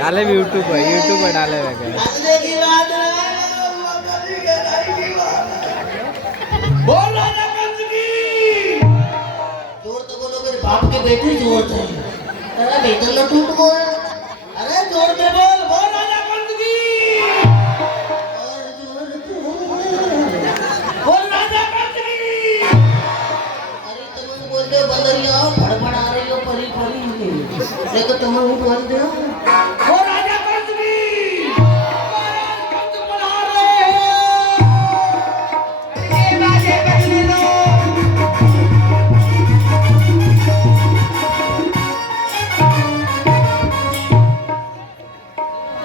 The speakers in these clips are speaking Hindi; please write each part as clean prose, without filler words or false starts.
डाले भी यूट्यूब पर डाले हुए बोल राजा कंस की जोर तो बोलो मेरे बाप के बेटे जोर थे अरे बेटा न टूट बोल अरे जोर से बोल राजा कंस की और जोर से बोल राजा कंस की अरे तुम बोल दो बंदरिया फड़फड़ आ रही हो परी परी देखो तुम बोल दो बोल राजा कंस की महाराज कंस पधार रहे हैं राजे बदले लो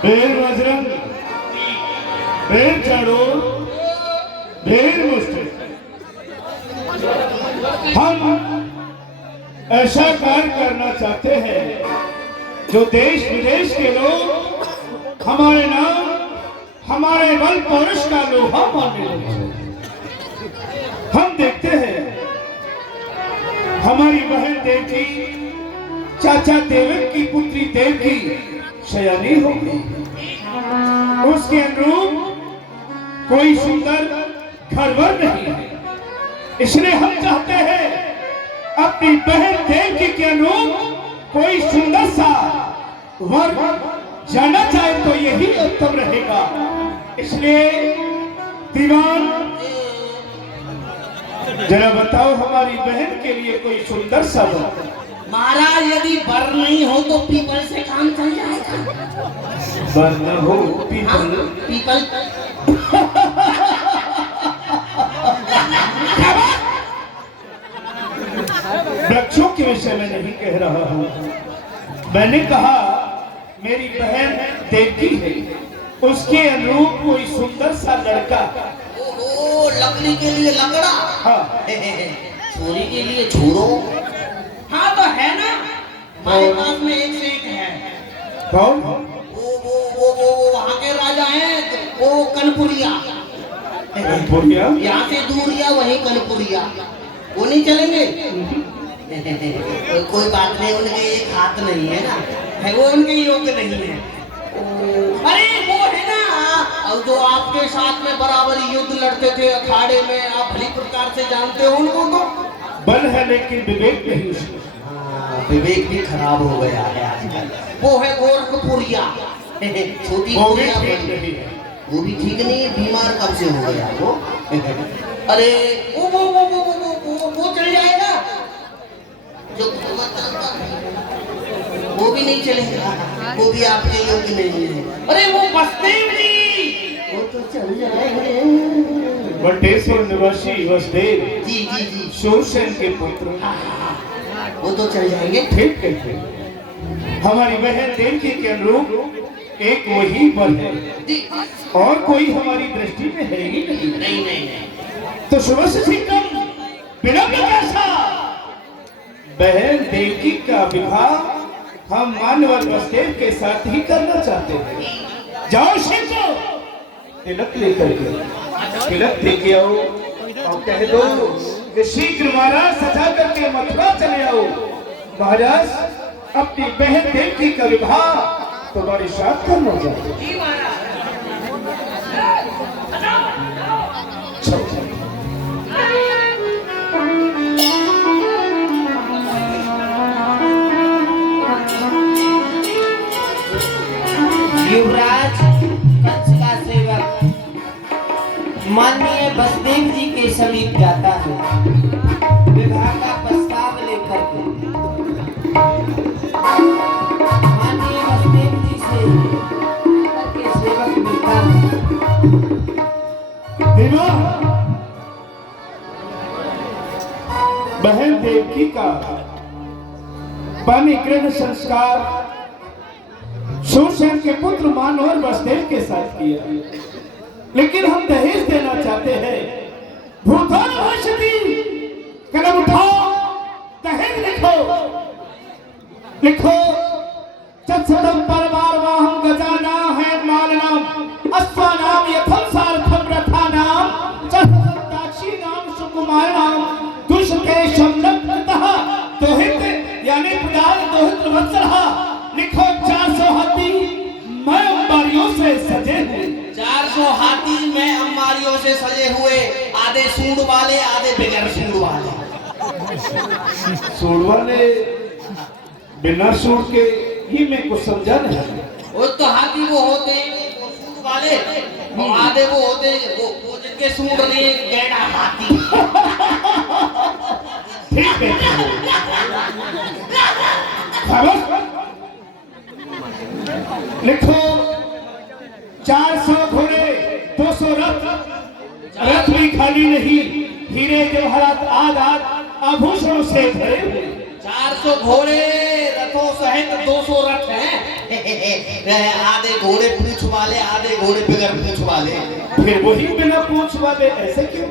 भेड़ बजरंग, भेड़ चाड़ो, भेड़ मुस्टिक। हम ऐसा कार्य करना चाहते हैं जो देश विदेश के लोग हमारे नाम, हमारे बल पौरुष का लोहा मानने लगे। हम देखते हैं हमारी बहन देवकी, चाचा देवक की पुत्री देवकी शयानी हो गई। उसके अनुरूप कोई सुंदर घरवर नहीं है, इसलिए हम चाहते हैं अपनी बहन देवकी के अनुरूप कोई सुंदर सा वर जाना चाहे तो यही उत्तम रहेगा। इसलिए दीवान जरा बताओ हमारी बहन के लिए कोई सुंदर सा वर। महाराज यदि बर नहीं हो तो पीपल से काम चल जाएगा। बर न हो पीपल, पीपल वृक्षों के विषय में नहीं कह रहा हूँ। मैंने कहा मेरी बहन देवकी है, उसके अनुरूप कोई सुंदर सा लड़का। ओहो, लकड़ी के लिए लकड़ा, हाँ छोरी के लिए छोरो। हाँ तो है ना, हमारे पास में एक से एक है। कौन? वो वहाँ के राजा हैं, वो कनपुरिया। कनपुरिया? यहाँ से दूरिया वही कनपुरिया। वो नहीं चलेंगे? कोई बात नहीं, उनके एक हाथ नहीं है ना, है वो उनके योग्य नहीं है। अरे वो है ना, और जो आपके साथ में बराबर युद्ध लड़ते थे अखाड़े में, आप भली प्रकार से जानते हो उनको। तो बल है लेकिन विवेक नहीं उसमें। विवेक भी खराब हो गया है आजकल। वो है गोरखपुरिया, छोटी गोरिया, वो भी ठीक नहीं है, बीमार कब से हो गया वो। अरे वो चल जाएगा जो वो भी नहीं चलेगा, वो भी आपके योग्य नहीं है। अरे वो वसुदेव जी, वो तो चल जाएंगे। वटेश्वर निवासी वसुदेव जी जी जी, शूरसेन के पुत्र, वो तो चल जाएंगे। ठीक कहते हैं। हमारी बहन देवकी के अनुरूप एक वही बल है और कोई हमारी दृष्टि में है ही नहीं। नहीं। तो सुबह से कम बिना कैसा बहन देवकी का विवाह हम मानवर वसुदेव के साथ ही करना चाहते हैं। जाओ शिवो, तिलक लेकर के तिलक लेके आओ और कह दो कि शीघ्र महाराज सजा करके मथुरा चले आओ। महाराज अपनी बहन देवकी का विवाह तुम्हारे साथ करना चाहते हैं। युवराज कंस का सेवक माननीय वसुदेव जी के समीप जाता है विवाह का प्रस्ताव लेकर के। माननीय वसुदेव जी से के सेवक मिलता है। देवा, बहन देवकी का पानीकृत संस्कार शूरसेन के पुत्र मानवर वसुदेव के साथ किया, लेकिन हम दहेज देना चाहते हैं। भूतान भाषती, कलम उठाओ, दहेज लिखो। लिखो चत्सदम परवार वाहम गजाना है मालनाम अस्वानाम यथम सार्थम रथानाम चत्सदाक्षी नाम सुकुमार नाम दुष्टे शब्दतः दोहित यानी पुदार दोहित वत्सलहा। लिखो 400 हाथी मैं अंबारियों से सजे हुए। 400 हाथी में अंबारियों से सजे हुए, आधे सूंड वाले आधे बगैर सूंड वाले। सूंड वाले बिना सूंड के ही मैं कुछ समझा नहीं। वो तो हाथी वो होते हैं वो सूंड वाले, और आधे वो होते हैं वो जिनके सूंड नहीं गैड़ा हाथी। ठीक है, लिखो 400 घोड़े 200 रथ, रथ भी खाली नहीं, हीरे जवाहरात आधार आभूषणों से भरे हुए। 400 घोड़े रथों सहित 200 रथ हैं। आधे घोड़े पूंछ वाले आधे घोड़े बगैर पूंछ वाले। फिर वही बिना पूंछ वाले ऐसे क्यों?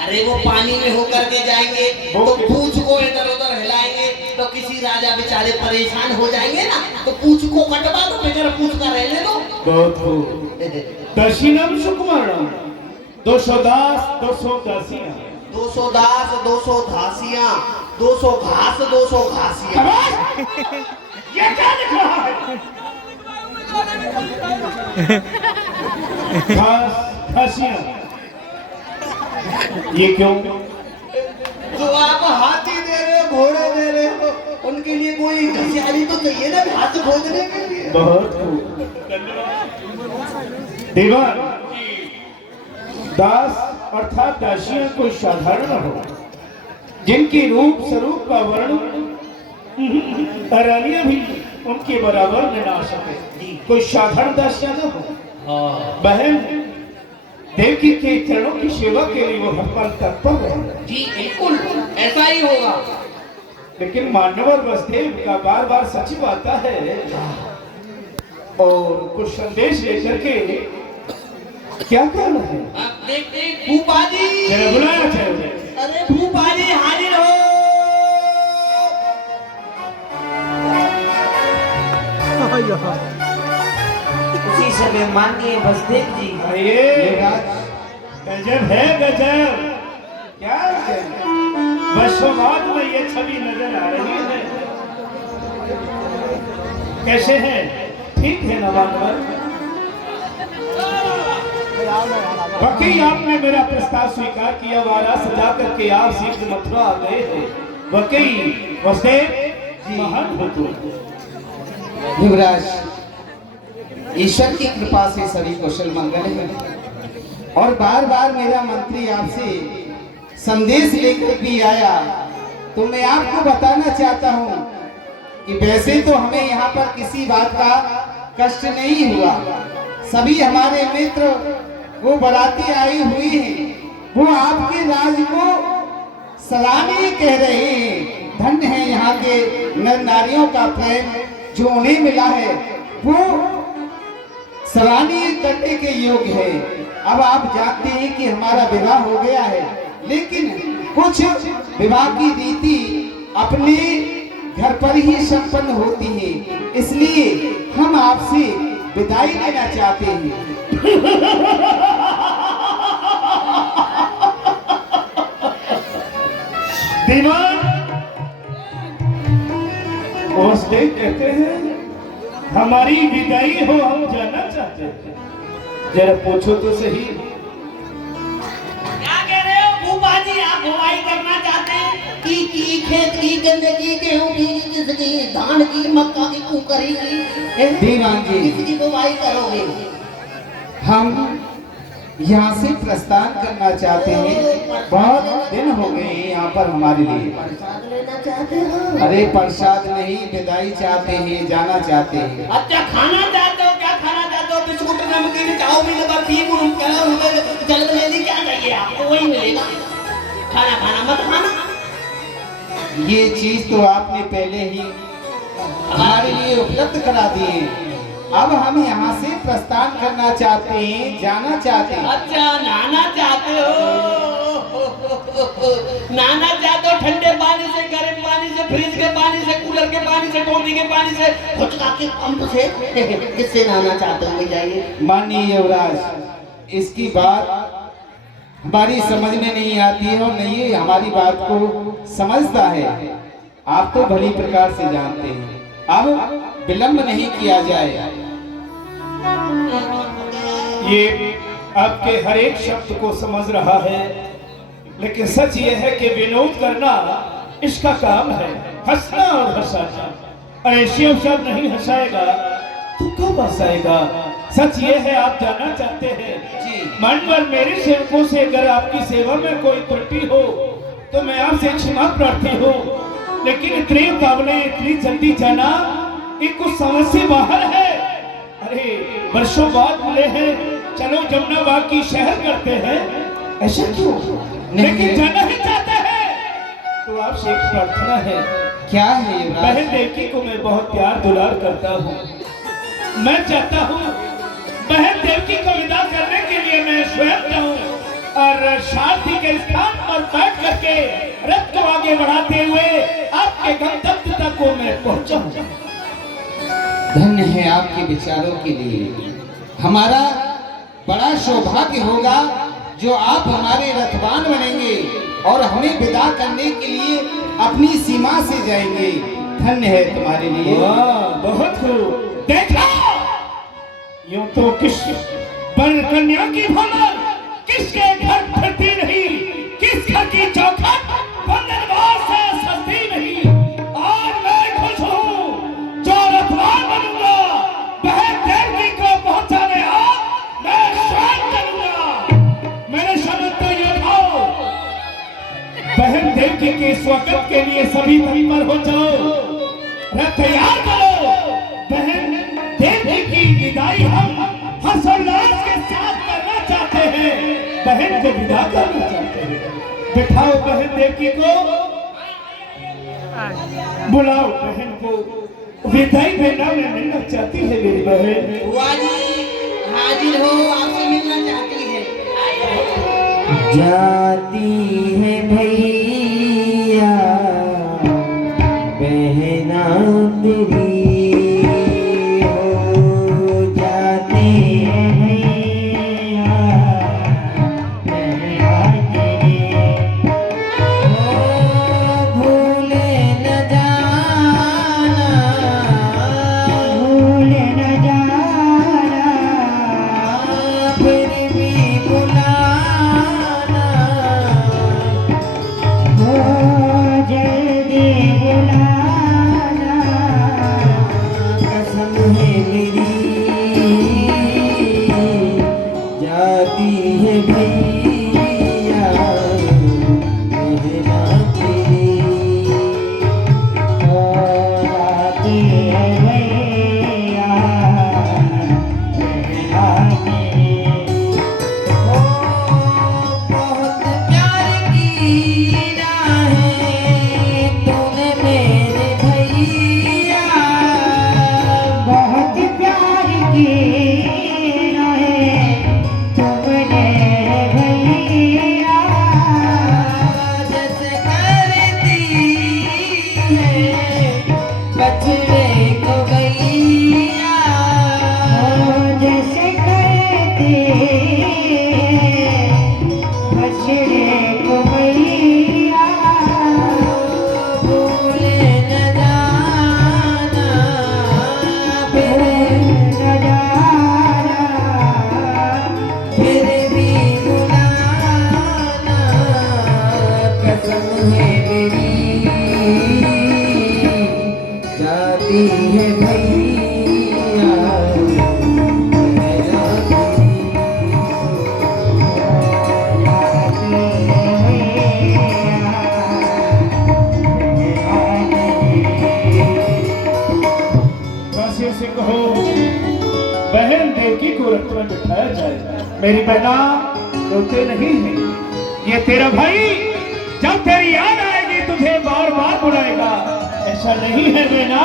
अरे वो पानी में होकर के जाएंगे तो पूंछ को इधर उधर हिलाएंगे तो किसी राजा बेचारे परेशान हो जाएंगे ना, तो पूंछ को कटवा दो, बगैर पूंछ का रहने दो। बहुत खूब। दर्शिनम सुकुमारम 200 दास 200 दासियां। 200 दास 200 दासियां, 200 घास 200 घासियां। ये क्या लिख रहा है? घास घासियां, ये क्यों? जो आप हाथी दे रहे हो घोड़े दे रहे हो, उनके लिए कोई घसियारी तो चाहिए ना घास खोजने के लिए। बहुत खूब। दीवान दास अर्थात दासियां कोई साधारण न हो, जिनकी रूप स्वरूप का वर्णन रानियां भी उनके बराबर न आ सके, कोई साधारण दासियां न हो। बहन देवकी के चरणों की सेवा के लिए वो हर पल तत्पर रहे। जी बिल्कुल ऐसा ही होगा। लेकिन मानवर वसुदेव का बार बार सचिव आता है और कुछ संदेश लेकर के क्या करना है? अब देखते फूफा जी, जरा बुलाया चाहिए। अरे फूफा जी हाजिर हो। उसी समय माननीय वसुदेव जी ये गजब है गजब। क्या वर्षों में ये छवि नजर आ रही है। कैसे हैं? ठीक है नवानवर। बाकी आपने मेरा प्रस्ताव स्वीकार किया, वारा सजा करके आप शीघ्र मथुरा आ गए हैं। वाकई वसुदेव महान हो तुम। युवराज, ईश्वर की कृपा से सभी कुशल मंगल है, और बार बार मेरा मंत्री आपसे संदेश लेकर भी आया, तो मैं आपको बताना चाहता हूँ कि वैसे तो हमें यहाँ पर किसी बात का कष्ट नहीं हुआ। सभी हमारे मित्र वो बराती आई हुई हैं, वो आपके राज को सलामी कह रहे हैं। धन्य है यहाँ के नर नारियों का प्रेम जो उन्हें मिला है, वो सराहनीय करने के योग्य है। अब आप जानते हैं कि हमारा विवाह हो गया है, लेकिन कुछ विवाह की रीति अपने घर पर ही संपन्न होती है, इसलिए हम आपसे विदाई लेना चाहते हैं। दीवान वसुदेव कहते हैं हमारी विदाई हो, हम जाना चाहते हैं। जरा पूछो तो सही। क्या कह रहे हो फूफा जी? आप बुवाई करना चाहते हैं? की खेत की गन्ने की गेहूं की किसकी धान की मक्का की कुकरी की दीवान जी, किसकी बुवाई करोगे? हम यहाँ से प्रस्थान करना चाहते हैं। बहुत दिन हो गए यहाँ पर हमारे लिए। प्रसाद लेना चाहते हो? अरे प्रसाद नहीं, विदाई चाहते हैं, जाना चाहते हैं। अच्छा खाना चाहते हो? क्या खाना चाहते हो? बिस्कुट नमकीन चाउमीन बर्फी जलेबी क्या चाहिए आपको वही मिलेगा। खाना खाना मत खाना। ये चीज तो आपने पहले ही हमारे लिए उपलब्ध करा दी है। अब हम यहाँ से प्रस्थान करना चाहते हैं, जाना चाहते हैं। अच्छा नहाना चाहते हो, नहाना चाहते हो ठंडे पानी से, गर्म पानी से, फ्रिज के पानी से, कूलर के पानी से, टोटी के पानी से, फुटका के पंप से, किससे नहाना चाहते हो जाइए। माननीय युवराज, इसकी बात हमारी समझ में नहीं आती है और नहीं ये हमारी बात को समझता है। आप तो भली प्रकार से जानते हैं, अब विलंब नहीं किया जाए। ये आपके हर एक शब्द को समझ रहा है, लेकिन सच ये है कि विनोद करना इसका काम है, हंसना और हंसाना। अरे शिव शब्द नहीं हंसाएगा तो कब हंसाएगा। सच ये है, आप जानना चाहते हैं जी। मनवर मेरे सेवकों से अगर आपकी सेवा में कोई त्रुटि हो तो मैं आपसे क्षमा प्रार्थी हूँ, लेकिन इतने काबले इतनी जल्दी जाना ये कुछ समझ से बाहर है। अरे वर्षों बाद मिले हैं, चलो जमुनाबाग की शहर करते हैं। ऐसा क्यों? लेकिन जाना ही चाहते हैं तो आपसे एक प्रार्थना है। क्या है युवराज? बहन देवकी को मैं बहुत प्यार दुलार करता हूँ। मैं चाहता हूँ बहन देवकी को विदा करने के लिए मैं स्वयं जाऊँ और शांति के स्थान पर बैठ करके रथ को आगे बढ़ाते हुए आपके गंतव्य तक को मैं पहुँचाऊँ। धन्य है आपके विचारों के लिए। हमारा बड़ा सौभाग्य होगा जो आप हमारे रथवान बनेंगे और हमें विदा करने के लिए अपनी सीमा से जाएंगे। धन्य है तुम्हारे लिए। वाह, बहुत खूब। देखा, यूं तो किस पर कन्या की भमर किसके घर फिरती नहीं, किस घर की चौखट बंधनवार से सस्ती नहीं। और मैं खुश हूँ जो रथवान बनूंगा, बहन देवकी को पहुंचाने मैं स्वयं चलूंगा। मेरे शब्द तो ये खाओ, बहन देवकी के स्वागत के लिए सभी तत्पर हो जाओ, रथ तैयार करो। बहन देवकी की विदाई हम हर्षोल्लास के साथ करना चाहते हैं, बहन को विदा करना चाहते हैं। बिठाओ बहन देवकी को, बुलाओ बहन को। विदाई देना में मिलना चाहती है मेरी बहन। बुआ जी हाजिर हो, आपसे मिलना चाहती है। जाती है भैया बहना तेरी हो, जाती है भैया बहना तेरी हो, भूले न जाना, भूले न जाना, फिर भी बुलाना, हो जल्दी बुलाना, कसम है मेरी, जाती है भैया बहना तेरी, हो जाती है भैया बहना तेरी। ओ बहुत प्यार की राहें तूने मेरे भैया, बहुत प्यार की राहें तुमने भैया, जैसे करती है बछड़े को गैया, जैसे करती बछड़े को भैया, भूले न जाना, फिर न जाना, फिर भी बुलाना, कसम है मेरी, जाती है भैया बहना तेरी। को रथ में बिठाया जाए। मेरी बहना रोते नहीं है, ये तेरा भाई जब तेरी याद आएगी तुझे बार बार बुलाएगा। ऐसा नहीं है बहना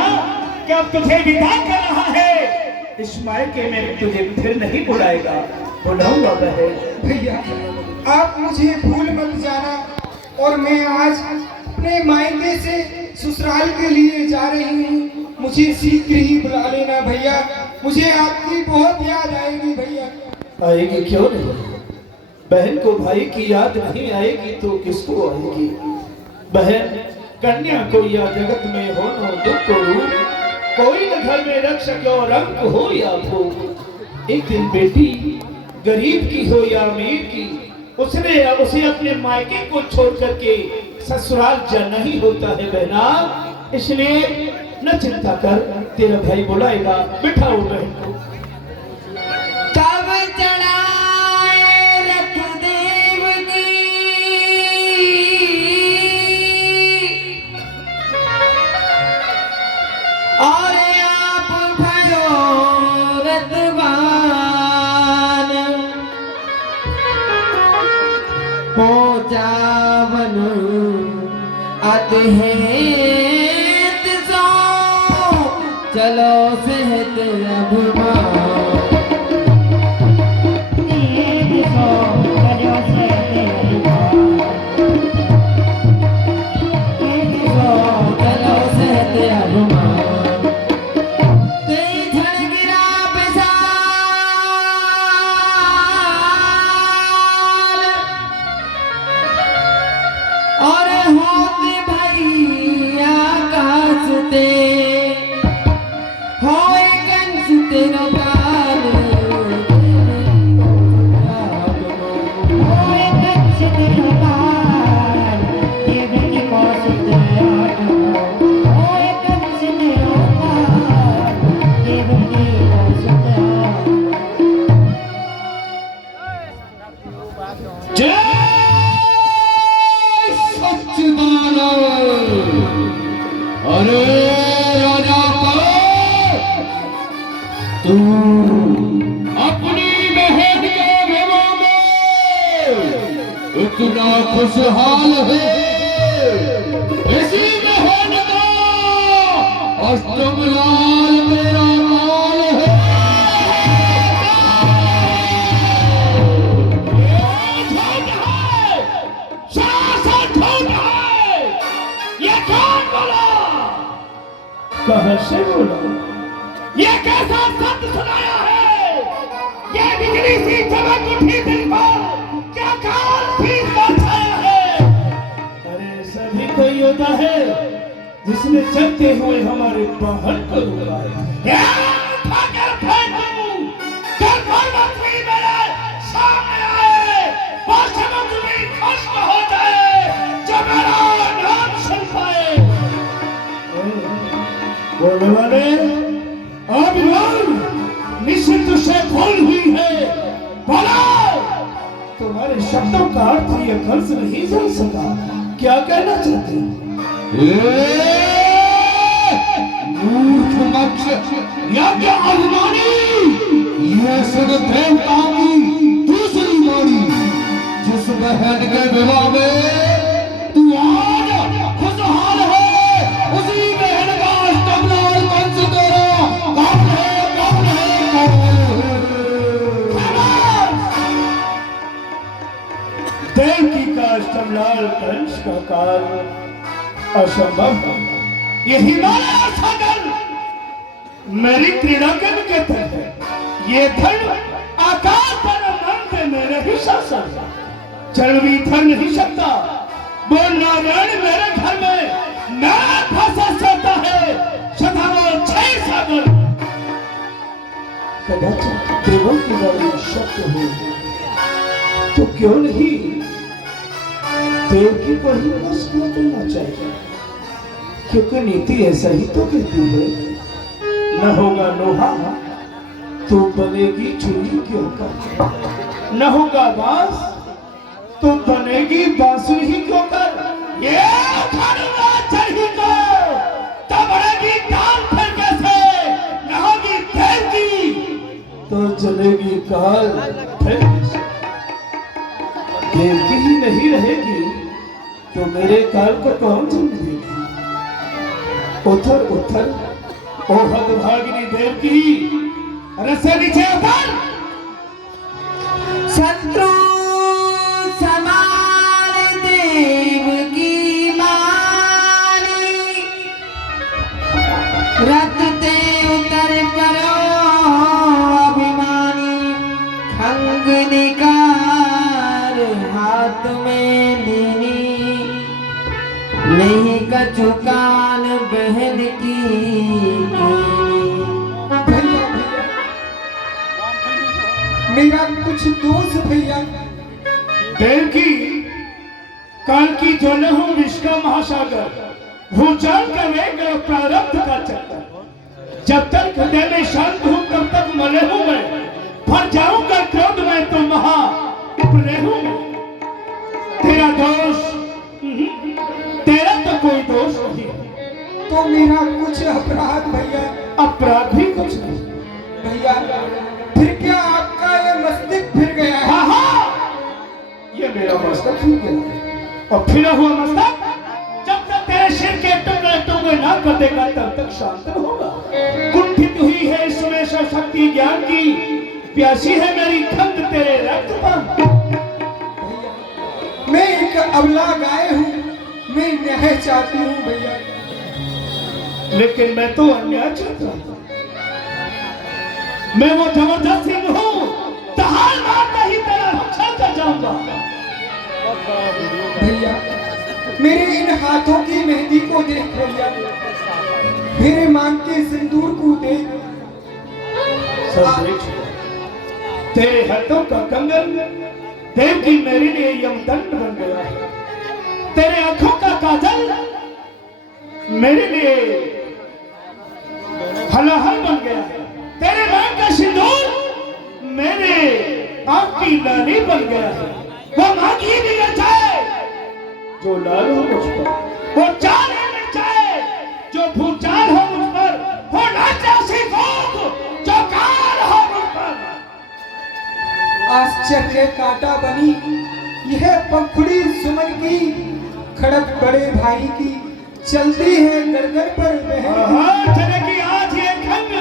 कि अब तुझे विदा कर रहा है, इस मायके में तुझे फिर नहीं बुलाएगा, बुलाऊंगा बहन। भैया आप मुझे भूल मत जाना, और मैं आज अपने मायके से ससुराल के लिए जा रही हूँ, मुझे शीघ्र ही बुला लेना भैया, मुझे आपकी बहुत याद आएगी भैया। आएगी क्यों नहीं, बहन को भाई की याद नहीं आएगी तो किसको आएगी। बहन कन्या को या जगत में हो न दुख को रूप, कोई न घर में रक्षक और अंक हो या भूख। एक दिन बेटी गरीब की हो या अमीर की, उसे अपने मायके को छोड़ करके ससुराल जाना ही होता है बहना। इसलिए न चिंता कर, तेरा भाई बुलाएगा, बिठाओ बहन को। तब चढ़ाए रथ देव की, और आप भयो रथवान, पहुंचावन अतहेत सो, चलो सहत अभिमान। और होते भैया कासते होए कंस तेरो काल, होए कंस तेरो काल, ये बनी कौसते होए कंस तेरो काल, ये बनी कौसते। अरे राजा को तू अपनी बहन के विवाह में इतना खुशहाल है, इसी बहन का अष्टम लाल मेरा माल है। कहां से बोला, ये कैसा शब्द सुनाया है, ये बिजली सी चमक उठी दिल पर, क्या काल भी बचाया है। अरे सभी कोई होता है जिसने चलते हुए हमारे बहन को रोका है। उठाकर फेंक दूं, जब भगवती मेरे सामने आए, वो समुद्र में खत्म हो जाए, जो मेरा नाम सुन पाए। बोलने वाले अभिमान निश्चित से भूल हुई है, बोलो। तुम्हारे शब्दों का अर्थ ये कंस नहीं जान सका, क्या कहना चाहते हो? मूर्ख मक्ष, यज्ञ अभिमानी, ये सब देवताओं की दूसरी बारी, जिस बहन के विवाह में तू आज खुशहाल है, उसी बहन का अष्टम लाल कंस तेरा कौन है, कौन है, कौन है? देवकी का अष्टम लाल कंस का काल असंभव है। ये हिमालय सागर मेरी त्रिलोकन के तट है, ये धन आकाश पर मन से मेरे ही शासन, चरण भी धर नहीं सकता। वो नारायण मेरे घर में मैं फंसा सकता है, सदा वो छह सागर। कदाचित देवों की बड़ी शक्ति हो तो क्यों नहीं देवकी को ही बस कर देना चाहिए, क्योंकि नीति ऐसा ही तो कहती है, न होगा लोहा तो बनेगी छुरी क्यों कर, न होगा बांस तो बनेगी बांसुरी ही क्यों कर। ये उखाड़ूंगा चढ़ी को तो बनेगी डाल फिर कैसे, न होगी देवकी तो जलेगी काल फिर देवकी ही नहीं रहेगी तो मेरे काल को कौन जन्म देगी? उतर उतर ओ हतभागिनी देवकी, रस से नीचे उतर। शत्रु समान देव की मानी, रथ ते उतर परो अभिमानी, खंग निकार हाथ में लेनी, नहीं कचुकान बहन की भैया मेरा कुछ दोष भैया। देवकी, काल की जो न हो विश्व का महासागर, भूचाल का वेग और प्रारब्ध का चक्कर, जब तक हृदय में शांत हूं तब तक मले हूं मैं, भर जाऊंगा क्रोध में तो महा प्रलय हूं मैं। तेरा दोष तेरा तो कोई दोष नहीं है। तो मेरा कुछ अपराध भैया। अपराध भी कुछ नहीं भैया फिर क्या आपका ये मस्तिष्क फिर गया है? हाँ हाँ, ये मेरा मस्तक फिर गया और फिरा हुआ मस्तक जब तक तेरे सिर के टुकड़े टुकड़े ना कर देगा तब तक शांत न होगा। कुंठित हुई है इसमें शक्ति ज्ञान की, प्यासी है मेरी खंड तेरे रक्त पर। मैं एक अबला गाय हूँ, मैं न्याय चाहती हूँ भैया। लेकिन मैं तो अन्याय चाहता हूँ। मैं वो जबरदस्त सिंह हूँ, दहाड़ मारता ही तेरा रक्षा कर जाऊंगा। भैया मेरे इन हाथों की मेहंदी को देख भैया, मेरे मांग के सिंदूर को देख। सब देख चुका। तेरे हाथों का कंगन देव की मेरे लिए यमदंड बन गया है। तेरे आंखों का काजल मेरे लिए हलाहल बन गया है। तेरे मांग का सिंदूर मेरे आंख की लाली बन गया है। वो मांगी भी न चाहे जो लाल हो मुझ पर, वो चाल ही न चाहे जो भूचाल हो मुझ पर, वो राक्षसी भूत जो काल हो मुझ पर। आश्चर्य कांटा बनी यह पंखुड़ी सुमन की, खड़क बड़े भाई की चलती है गरगर पर बहन। चलेगी आज ये खंग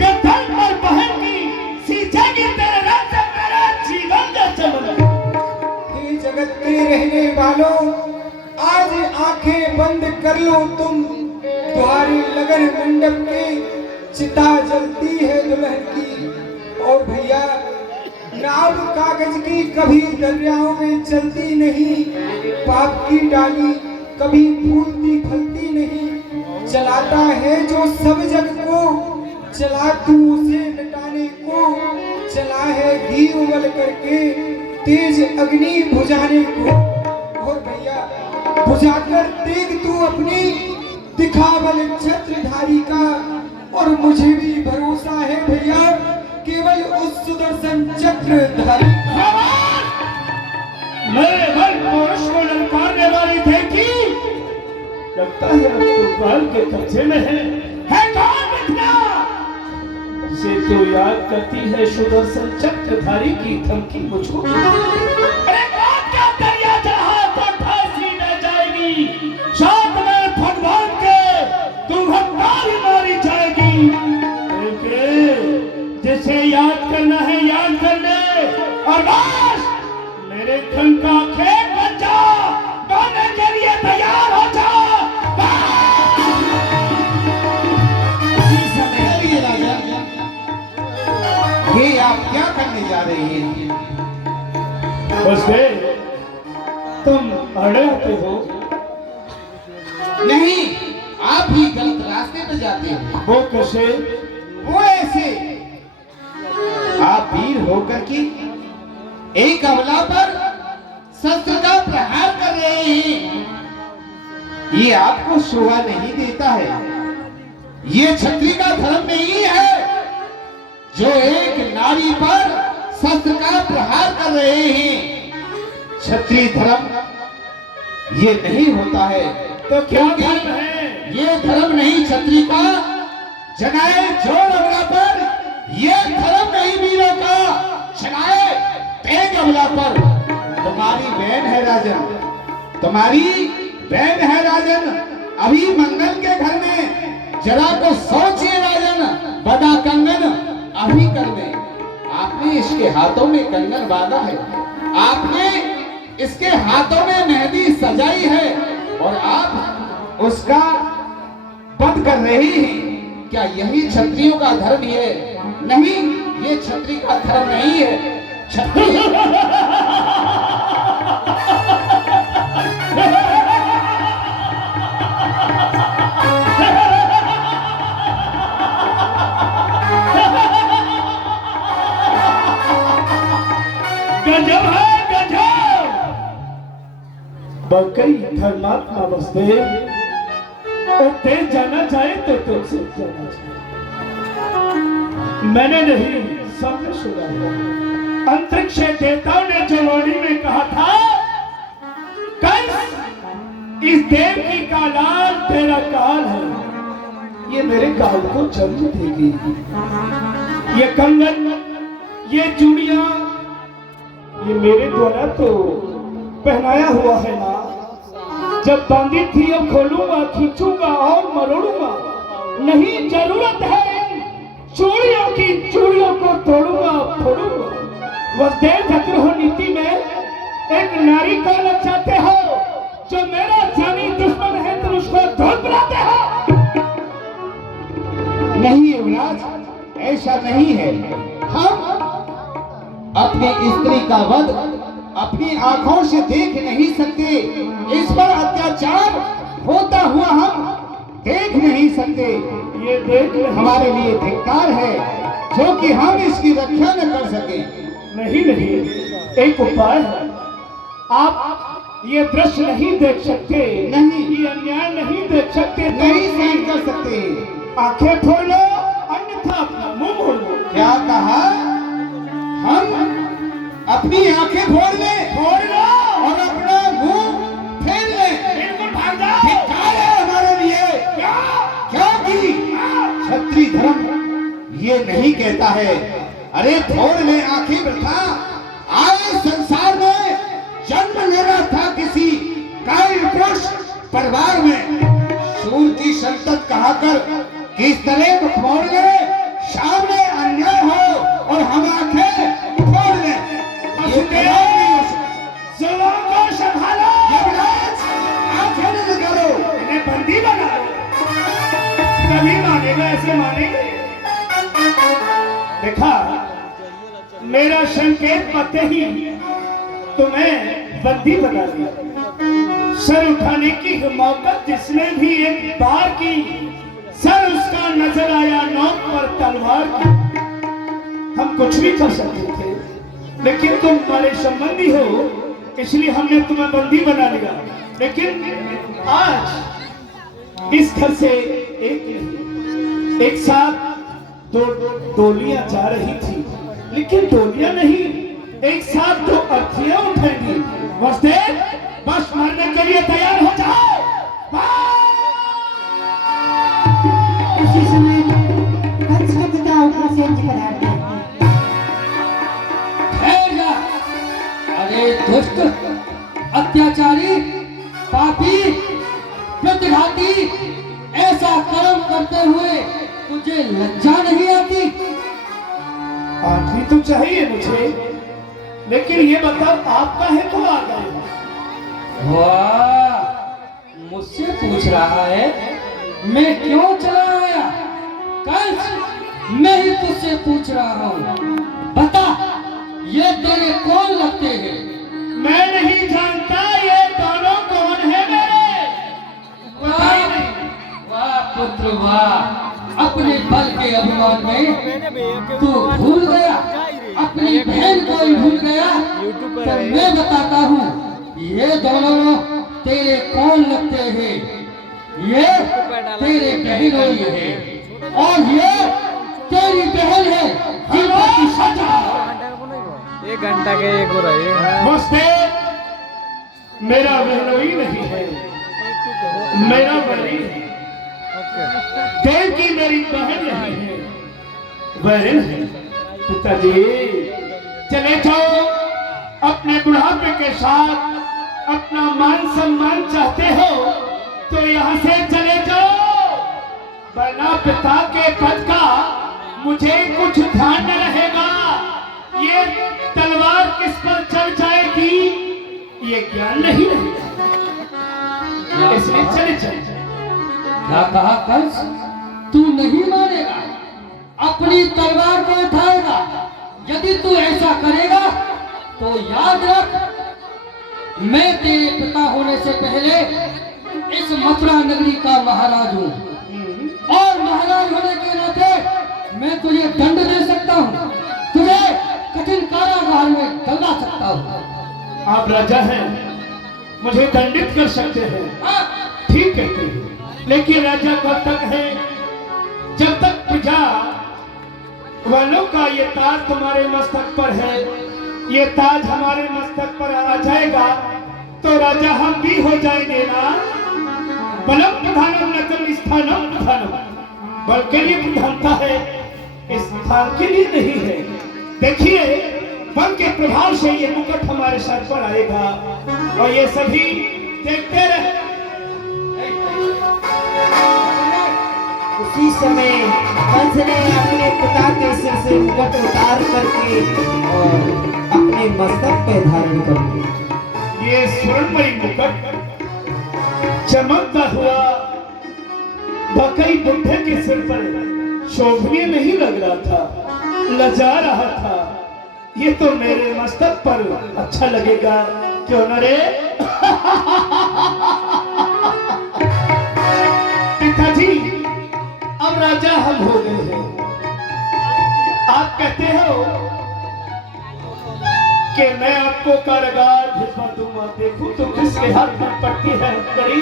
गर्दन पर बहन की, सींचेगी तेरे रक्त से मेरा जीवन का चमन। हे जगत के रहने वालों, आज आंखें बंद कर लो तुम, तुम्हारी लगन मंडप के चिता जलती है दुल्हन की। और भैया नाव कागज की कभी दरियाओं में चलती नहीं, पाप की डाली कभी फूलती फलती नहीं। चलाता है जो सब जग को, चला तू उसे मिटाने को, चला है घी उगल करके तेज अग्नि बुझाने को। और भैया बुझाकर देख तू अपनी दिखावल छत्रधारी का, और मुझे भी भरोसा है भैया केवल उस सुदर्शन चक्रधारी। मेरे बल पुरुष को ललकारने वाली देवकी, लगता है अब तो काल के कब्जे में है कौन मिथुना? से तो याद करती है सुदर्शन चक्रधारी की धमकी मुझको। अरे कौन क्या दरिया चढ़ा तो फांसी न जाएगी, साथ में भगवान के तू हत्यारी मारी जाएगी। जिसे याद करना है याद कर ले, और बस मेरे धन का खेत बन जा, बोने के लिए तैयार हो जा। ये आप क्या करने जा रही हैं? बस तुम अड़े आते हो। नहीं, आप ही गलत रास्ते पर जाते हो। वो कैसे? वो ऐसे, आप वीर होकर के एक अबला पर शस्त्र का प्रहार कर रहे हैं। ये आपको शोभा नहीं देता है। ये क्षत्रिय का धर्म नहीं है जो एक नारी पर शस्त्र का प्रहार कर रहे हैं। क्षत्रिय धर्म ये नहीं होता है। तो क्या धर्म है? ये धर्म नहीं क्षत्रिय का, जनाए जोर अबला पर ये धर्म नहीं वीरों का। चलाए तेज अमला पर। तुम्हारी बहन है राजन, तुम्हारी बहन है राजन। अभी मंगल के घर में जरा को सोचिए राजन, बड़ा कंगन अभी कर दे। आपने इसके हाथों में कंगन बांधा है, आपने इसके हाथों में मेहंदी सजाई है और आप उसका वध कर रही हैं। क्या यही क्षत्रियों का धर्म है? नहीं, ये क्षत्रिय का धर्म नहीं है। क्षत्रिय गजब है, गजब। बकई धर्मात्मा बसते और तेज जाना चाहे तो तुमसे जाना चाहे। मैंने नहीं, सबने सुना है। अंतरिक्ष देवताओं ने जो वाणी में कहा था, कल इस देवकी का लाल तेरा काल है, ये मेरे काल को जन्म देगी। ये कंगन, ये चूड़ियां, ये मेरे द्वारा तो पहनाया हुआ है ना। जब बांधी थी अब खोलूंगा, खींचूंगा और मरोड़ूंगा। नहीं, जरूरत है चूड़ियों की, चूड़ियों को तोड़ूंगा, फोड़ूंगा। वसुदेव धर्म नीति में एक नारी को लग जाते हो, जो मेरा जानी दुश्मन है, तुम उसको धोत बनाते हो। नहीं युवराज, ऐसा नहीं है। हम अपनी स्त्री का वध अपनी आंखों से देख नहीं सकते। इस पर अत्याचार होता हुआ हम देख नहीं सकते। ये देख ले, हमारे लिए धिक्कार है जो कि हम इसकी रक्षा न कर सके। नहीं नहीं, एक उपाय है। आप ये दृश्य नहीं देख सकते, नहीं, ये अन्याय नहीं देख सकते, नहीं सहन कर सकते। आंखें फोड़ लो, अन्यथा अपना मुंह मोड़ लो। क्या कहा? हम अपनी आंखें फोड़ लें और अपना मुंह फेर लें। बिल्कुल भाग जाओ। धिक्कार है हमारे लिए। क्योंकि क्षत्रिय धर्म ये नहीं कहता है अरे फोड़ ले आंखें वृथा। आए संसार में जन्म लेना था किसी कायर पुरुष परिवार में। सूर की संतत कहाकर किस तरह को फोड़ ले, सामने अन्याय हो और हम आंखें फोड़ ले। ये जुबान को संभालो, आंखें न निकालो, इन्हें बंदी बना लो। कभी मानेगा, ऐसे मानेंगे। देखा, मेरा संकेत पाते ही तुम्हें बंदी बना दिया। सर उठाने की हिम्मत जिसने भी एक बार की, सर उसका नजर आया नोक पर तलवार की। हम कुछ भी कर सकते थे, लेकिन तुम हमारे संबंधी हो, इसलिए हमने तुम्हें बंदी बना लिया। लेकिन आज इस घर से एक साथ दो डोलियां जा रही थी, लेकिन डोलियां नहीं, एक साथ दो अर्थियां उठेंगी। वसुदेव, बस मरने के लिए तैयार हो जाओ। उसी समय कंस के पिता ऊपर से पधारते हैं। अरे दुष्ट, अत्याचारी, पापी, प्रतिघाती, ऐसा कर्म करते हुए तुझे लज्जा नहीं आती? आखिरी तो चाहिए मुझे, लेकिन ये बताओ आपका है तो आ गए। वाह, मुझसे पूछ रहा है मैं क्यों चला आया? कंस, मैं ही तुझसे पूछ रहा हूँ, बता ये तेरे कौन लगते हैं? मैं नहीं जानता ये दोनों कौन है मेरे। वाह वाह पुत्र वाह, अपने बल के अभिमान में तू भूल गया, अपनी बहन को ही भूल गया। तो मैं बताता हूँ ये दोनों तेरे कौन लगते हैं। ये तेरे बहनोई है और ये तेरी बहन है। एक घंटा के एक हो रही है। वसुदेव मेरा बहनोई नहीं है, मेरा बड़ी है। देवकी मेरी बहन नहीं है, बहन है। पिताजी, चले जाओ। अपने बुढ़ापे के साथ अपना मान सम्मान चाहते हो तो यहाँ से चले जाओ, वरना पिता के पद का मुझे कुछ ध्यान न रहेगा। ये तलवार किस पर चढ़ जाएगी ये ज्ञान नहीं रहेगा, इसलिए चले चले। क्या कहा कंस? तू नहीं मानेगा, अपनी तलवार को उठाएगा। यदि तू ऐसा करेगा तो याद रख, मैं तेरे पिता होने से पहले इस मथुरा नगरी का महाराज हूँ, और महाराज होने के नाते मैं तुझे दंड दे सकता हूँ, तुझे कठिन कारागार में डलवा सकता हूँ। आप राजा हैं, मुझे दंडित कर सकते हैं, ठीक कहते हैं, लेकिन राजा कब तक है? जब तक प्रजा वालों का ये ताज तुम्हारे मस्तक पर है, ये ताज हमारे मस्तक पर आ जाएगा तो राजा हम भी हो जाएंगे ना। बलम प्रधानम न स्थानम प्रधानम, बल के लिए प्रधानता है, इस स्थान के लिए नहीं है। देखिए बल के प्रभाव से ये मुकुट हमारे सर पर आएगा और ये सभी देखते रहे। उसी समय कंस ने अपने पिता के सिर से मुकुट उतार करके और अपने मस्तक पे धारण कर लिया। ये स्वर्णमयी मुकुट चमकता हुआ बकई बुढ़े के सिर पर शोभनीय नहीं लग रहा था, लजा रहा था। ये तो मेरे मस्तक पर अच्छा लगेगा, क्यों न रे? पिताजी अब राजा हम हो गए हैं। आप कहते हो कि मैं आपको कारागार भिजवा दूंगा, देखूं तो किसके हाथ में पड़ती है हथकड़ी,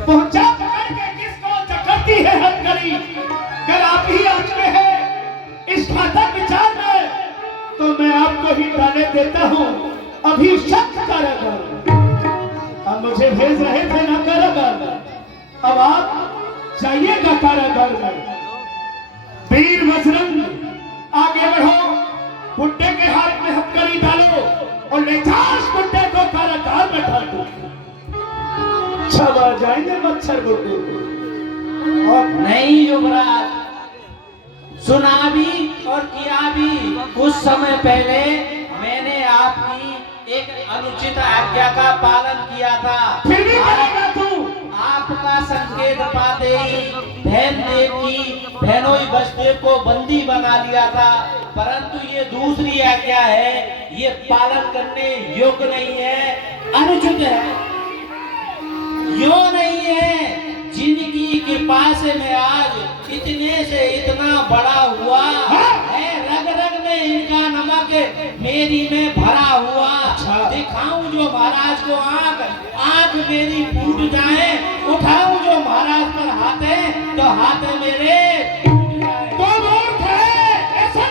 पहुंचा पकड़ के किसको जकड़ती है हथकड़ी। अगर आप ही आ चुके हैं इस घातक विचार में तो मैं आपको ही डाले देता हूं अभी सख्त कारागार। अब मुझे भेज रहे थे ना कारागार में, अब आप जाइएगा कारागार में। वीर बजरंग आगे बढ़ो, बुड्ढे के हाथ में हथकड़ी डालो और ले जाओ उस बुड्ढे को कारागार में डाल दो। छवा जाएंगे मच्छर बुड्ढे को। और नहीं युवराज, सुना भी और किया भी। कुछ समय पहले मैंने आपकी एक अनुचित आज्ञा का पालन किया था। फिर भी करेगा तू? आपका संकेत पाते ही भैमदेव की बहनोई बसदेव को बंदी बना लिया था, परंतु ये दूसरी आज्ञा है, ये पालन करने योग्य नहीं है, अनुचित है। यो नहीं है जिंदगी के पास मैं आज इतने से इतना बड़ा हुआ है, रग रग में इनका नमक मेरी में भरा हुआ। दिखाऊं जो महाराज को आंख मेरी फूट जाए, उठाऊं जो महाराज पर हाथ है तो हाथ मेरे टूट जाए। तो मूर्ख है, ऐसा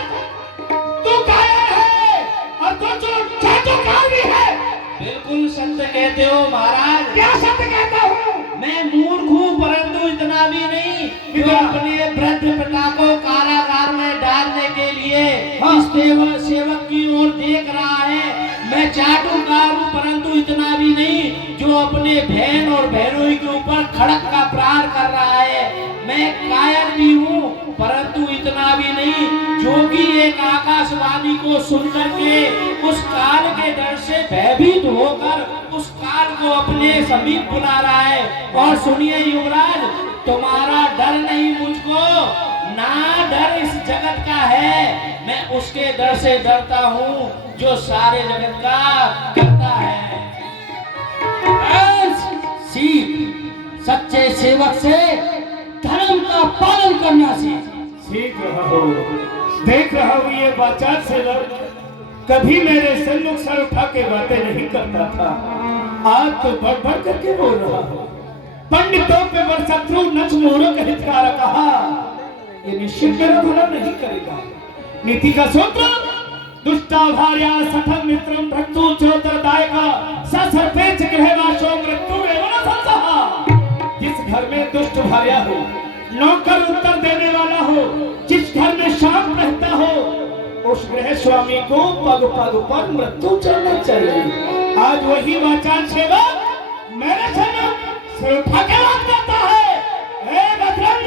तू कायर है और तो जो चाटुकार भी है। बिल्कुल सत्य कहते हो महाराज। क्या सत्य कहता हूँ? मैं मूर्ख हूँ, परंतु इतना भी नहीं जो अपने वृद्ध पिता को कारागार में डालने के लिए इस सेवक की ओर देख रहा है। मैं चाटुकार हूँ, परंतु इतना भी नहीं जो अपने बहन और बहनोई के ऊपर खड़क का प्रहार कर रहा है। मैं कायर भी हूँ, परंतु इतना भी नहीं जो कि एक आकाशवाणी को सुनकर के उस काल के डर से भयभीत होकर उस काल को अपने समीप बुला रहा है। और सुनिए युवराज, तुम्हारा डर नहीं मुझको, ना डर इस जगत का है, मैं उसके डर से डरता हूँ जो सारे जगत का करता है। सीख, सच्चे सेवक से धर्म का पालन करना सीख रहा हो, देख रहा हूँ ये वाचाल सेवक कभी मेरे सन्मुख सर उठा के बातें नहीं करता था, आज तो बढ़ बढ़ करके बोल रहा हो। पंडितों पे वर शत्रु नच मोहरों का हितकार कहा, ये निश्चित मेरा भला नहीं करेगा। नीति का सूत्र दुष्टा भार्या सठम मित्रम भक्तु चोत्रदायका ससर्पेच गृहवासो मृत्यु एवं संसहा। जिस घर में दुष्ट भार्या हो, नौकर उत्तर देने वाला हो, जिस घर में शांत रहता हो, उस गृह स्वामी को पग पग पर मृत्यु चलना चाहिए। आज वही वाचान सेवक मेरे सिर उठा के बात करता है, ए बजरंग,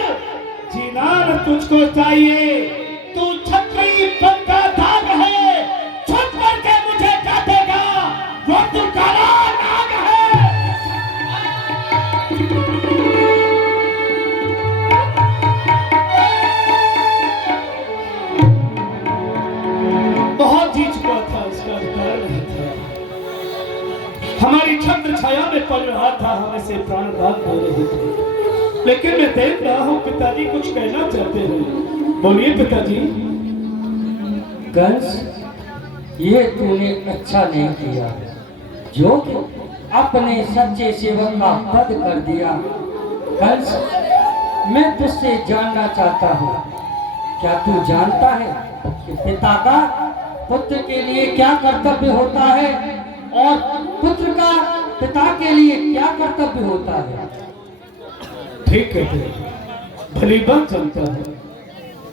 जीना न तुझको चाहिए, तू छत्री पद का दाग है, छुप करके मुझे काटेगा, वो तू काला नाग है। बहुत जी चुका था, इसका अधिकार नहीं था। हमारी छत्र छाया में पल रहा था, हमें से प्राणघात हो रहे थे, लेकिन मैं देख रहा हूँ पिताजी कुछ कहना चाहते हैं। बोलिए पिताजी। कंस, ये तूने अच्छा नहीं किया जो कि अपने सच्चे सेवक का वध कर दिया। कंस, मैं तुझसे जानना चाहता हूँ, क्या तू जानता है कि पिता का पुत्र के लिए क्या कर्तव्य होता है और पुत्र का पिता के लिए क्या कर्तव्य होता है? ठीक है, भली बात जानता है।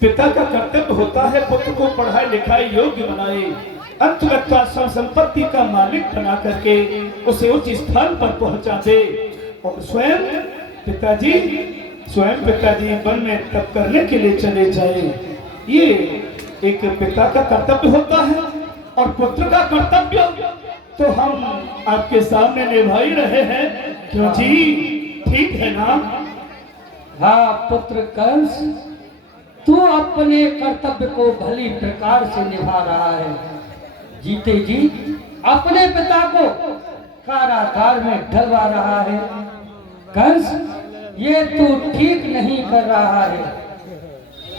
पिता का कर्तव्य होता है पुत्र को पढ़ाई लिखाई योग्य बनाए, अंतगत संपत्ति का मालिक बना करके उसे उच्च स्थान पर पहुंचा दे, और स्वयं पिताजी वन में तप करने के लिए चले जाए। ये एक पिता का कर्तव्य होता है, और पुत्र का कर्तव्य तो हम आपके सामने निभा ही रहे हैं, क्यों जी? ठीक है ना? हाँ पुत्र कंस, तू अपने कर्तव्य को भली प्रकार से निभा रहा है। जीते जी अपने पिता को कारागार में डलवा रहा है। कंस, ये तू ठीक नहीं कर रहा है।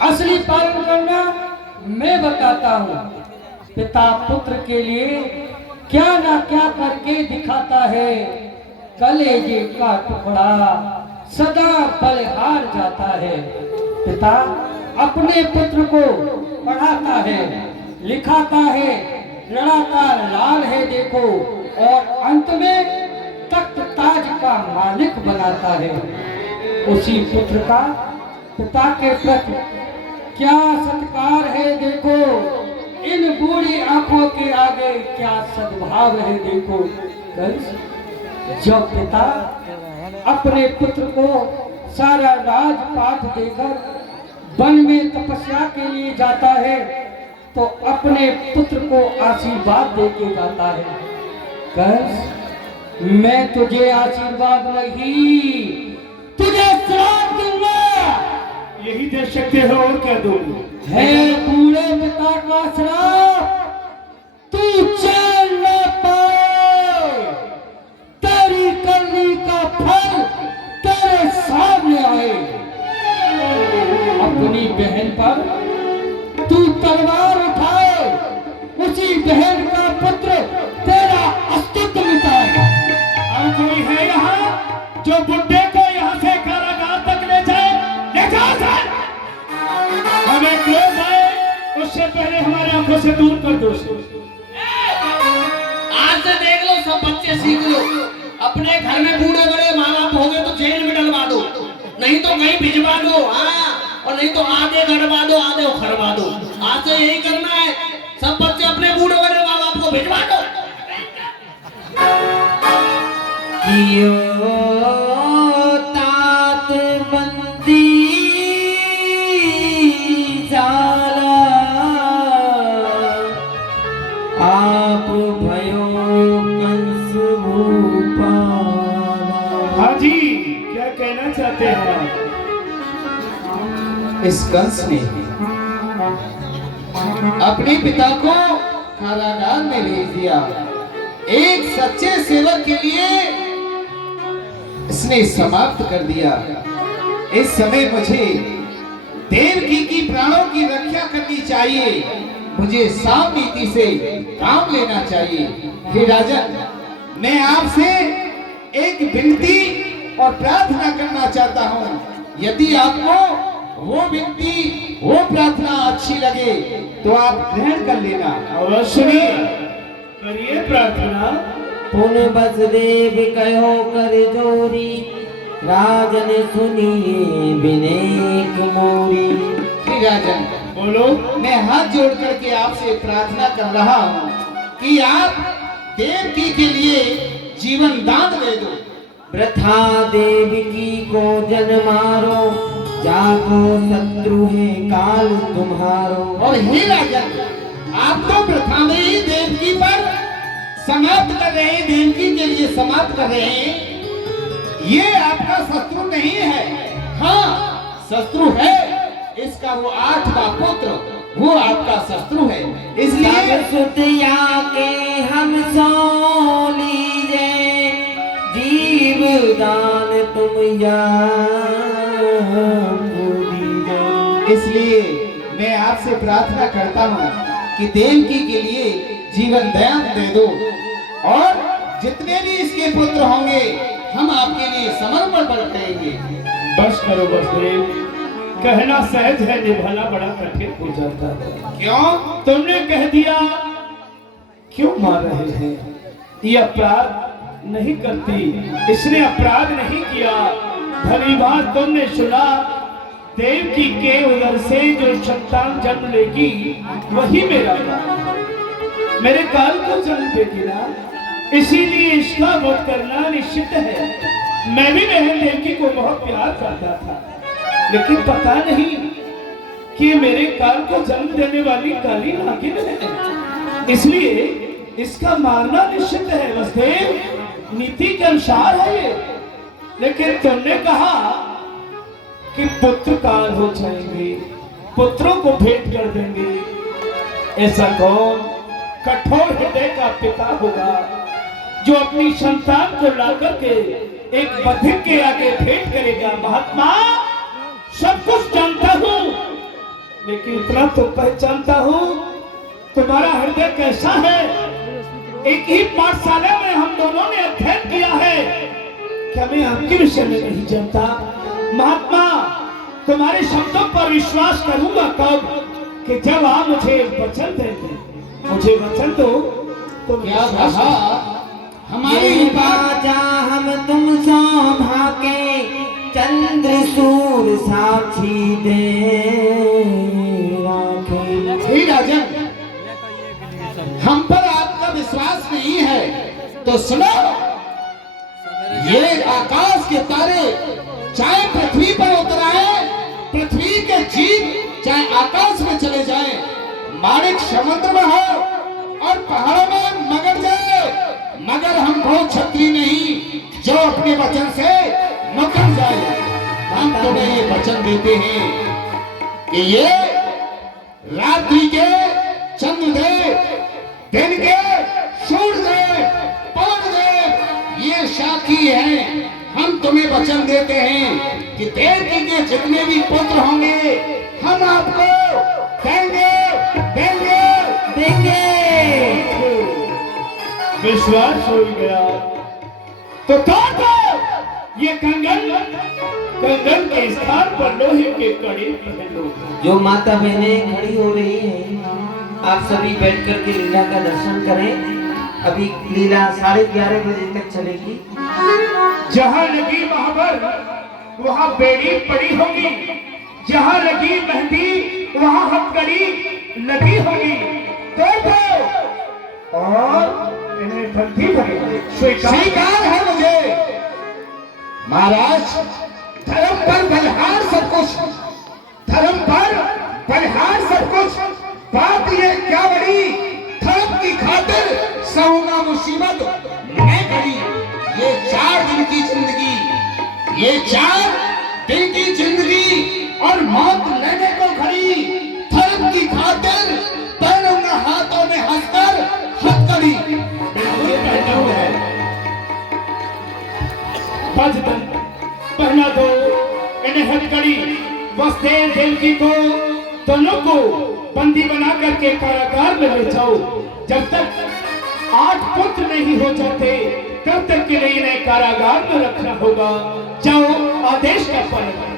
असली पालन करना मैं बताता हूँ। पिता पुत्र के लिए क्या ना क्या करके दिखाता है। कलेजे का टुकड़ा सदा बलिहार जाता है। पिता अपने पुत्र को पढ़ाता है, लिखाता है, लड़ाता लाल है देखो, और अंत में तख्त ताज का मालिक बनाता है। उसी पुत्र का पिता के प्रति क्या सत्कार है देखो, इन बूढ़ी आंखों के आगे क्या सद्भाव है देखो। कंस, जब पिता अपने पुत्र को सारा राजपाट देकर वन में तपस्या के लिए जाता है, तो अपने पुत्र को आशीर्वाद देके जाता है। कंस, मैं तुझे आशीर्वाद नहीं, तुझे श्राप दूंगा। यही दे सकते हो, और क्या दूंगा? है बूढ़े पिता का श्राप, तू चैन न पाए, तेरी करनी का फल तेरे सामने आए। अपनी बहन पर तू तलवार उठाए, उसी बहन का पुत्र तेरा अस्तित्व मिटाए। और कोई है यहाँ जो बुड्ढे को यहाँ से कारागार तक ले जाए? ले जाओ सर। हमें क्रोध आए उससे पहले हमारे आंखों से दूर कर दो। आज से देख लो, सब बच्चे सीख लो। अपने घर में बूढ़े बड़े माँ बाप हो गए तो जेल में डलवा दो, नहीं तो कहीं भिजवा दो। हाँ, और नहीं तो आधे गड़वा दो, आधे उखड़वा दो। आज से यही करना है, सब बच्चे अपने बूढ़े बड़े माँ बाप को भिजवा दो। तात बंदी जाला, आप भयो कंस भूपाला। हाँ जी, क्या कहना चाहते हैं आप? इस कंस ने अपने पिता को कारागार में भेज दिया। एक सच्चे सेवक के लिए इसने समाप्त कर दिया। इस समय मुझे देवकी की प्राणों की रक्षा करनी चाहिए। मुझे साम नीति से काम लेना चाहिए। हे राजन, मैं आपसे एक विनती और प्रार्थना करना चाहता हूँ। यदि आपको वो विनती, वो प्रार्थना अच्छी लगे तो आप ग्रहण कर लेना। अवश्य करिए प्रार्थना। पुन बसदेव कहो कर जोरी, राजन सुनिए विनेक मोरी। हे राजन, बोलो। मैं हाथ जोड़ करके आपसे प्रार्थना कर रहा हूँ कि आप देवकी के लिए जीवन दान दे दो। वृथा देवकी को जन मारो, जाको शत्रु है काल तुम्हारो। और हे राजन, आप तो वृथा में ही देवकी पर समाप्त कर रहे हैं, देवकी के लिए समाप्त कर रहे हैं। ये आपका शत्रु नहीं है, हाँ शत्रु है इसका वो 8वां पुत्र, वो आपका शत्रु है। इसलिए सुतिया के हम सो लीजे, जीव दान तुम या दीजे। इसलिए मैं आपसे प्रार्थना करता हूँ कि देवकी के लिए जीवन दान दे दो, और जितने भी इसके पुत्र होंगे हम आपके लिए समर्पण करेंगे। बस करो वसुदेव, कहना सहज है, निभाना बड़ा कठिन हो जाता है। क्यों? तुमने कह दिया, क्यों मार रहे हैं? ये अपराध नहीं करती, इसने अपराध नहीं किया। भली बात तुमने सुना, देवकी के उदर से जो संतान जन्म लेगी वही मेरा मेरे काल को जन्म देगी ना, इसीलिए इसका वध करना निश्चित है। मैं भी बहन देवकी को बहुत प्यार करता था, लेकिन पता नहीं कि मेरे काल को जन्म देने वाली काली नागिन है, इसलिए इसका मारना निश्चित है। वसुदेव, नीति के अनुसार है ये। लेकिन तुमने कहा कि पुत्र काल हो जाएंगे, पुत्रों को भेंट कर देंगे। ऐसा कौन कठोर हृदय का पिता होगा जो अपनी संतान को लाकर के एक बधिर के आगे भेंट करेगा? महात्मा, सब कुछ जानता हूं, लेकिन इतना तो पहचानता हूं तुम्हारा हृदय कैसा है। एक ही पाठशाला में हम दोनों ने अध्ययन किया है, क्या मैं आपके विषय में नहीं जानता? महात्मा, तुम्हारे शब्दों पर विश्वास करूंगा कब? कि जब आप मुझे वचन देंगे। मुझे वचन दो तो क्या कहा? हमारी बाजा हम तुम सो भाके, चंद्र सूर साक्षी दे राखे। हे राजन, हम पर आपका विश्वास नहीं है तो सुनो, ये आकाश के तारे चाहे पृथ्वी पर उतर आए, पृथ्वी के जीव चाहे आकाश में चले जाएं, माणिक समुद्र में हो और पहाड़ों में मगर जाए, मगर हम बहुत क्षत्रिय नहीं जो अपने वचन से मुकर जाए। हम तुम्हें ये वचन देते हैं कि ये रात्रि के चंद्रदेव, दिन के सूर्यदेव, पवनदेव ये साक्षी हैं। हम तुम्हें वचन देते हैं कि देवकी के जितने भी पुत्र होंगे हम आपको देंगे देंगे देंगे। विश्वास हो गया तो तोड़ दो ये कंगन, कंगन के स्थान पर लोहे के कड़े पहन लो। जो माता बहनें खड़ी हो रही हैं, आप सभी बैठ कर के लीला का दर्शन करें। अभी लीला 11:30 बजे तक चलेगी। जहाँ लगी महावर वहाँ बेड़ी पड़ी होगी, जहाँ लगी मेहंदी वहाँ हथकड़ी लगी होगी। तोड़ दो और इन्हें बंदी बनेगी। स्वीकार है मुझे महाराज, धर्म पर बलिहार सब कुछ, धर्म पर बलिहार सब कुछ। बात ये क्या बड़ी, धर्म की खातिर सहूंगा मुसीबत मैं खड़ी। ये 4 दिन की जिंदगी, ये 4 दिन की जिंदगी और मौत लेने को खड़ी। धर्म की खातिर पहनूंगा हाथों में हंसकर हथकड़ी। पहना दो इन्हें हथकड़ी। वसुदेव देवकी को दोनों को बंदी बना करके कारागार में ले जाओ। जब तक 8 पुत्र नहीं हो जाते तब तक के लिए इन्हें कारागार में रखना होगा। जाओ, आदेश का पालन करो।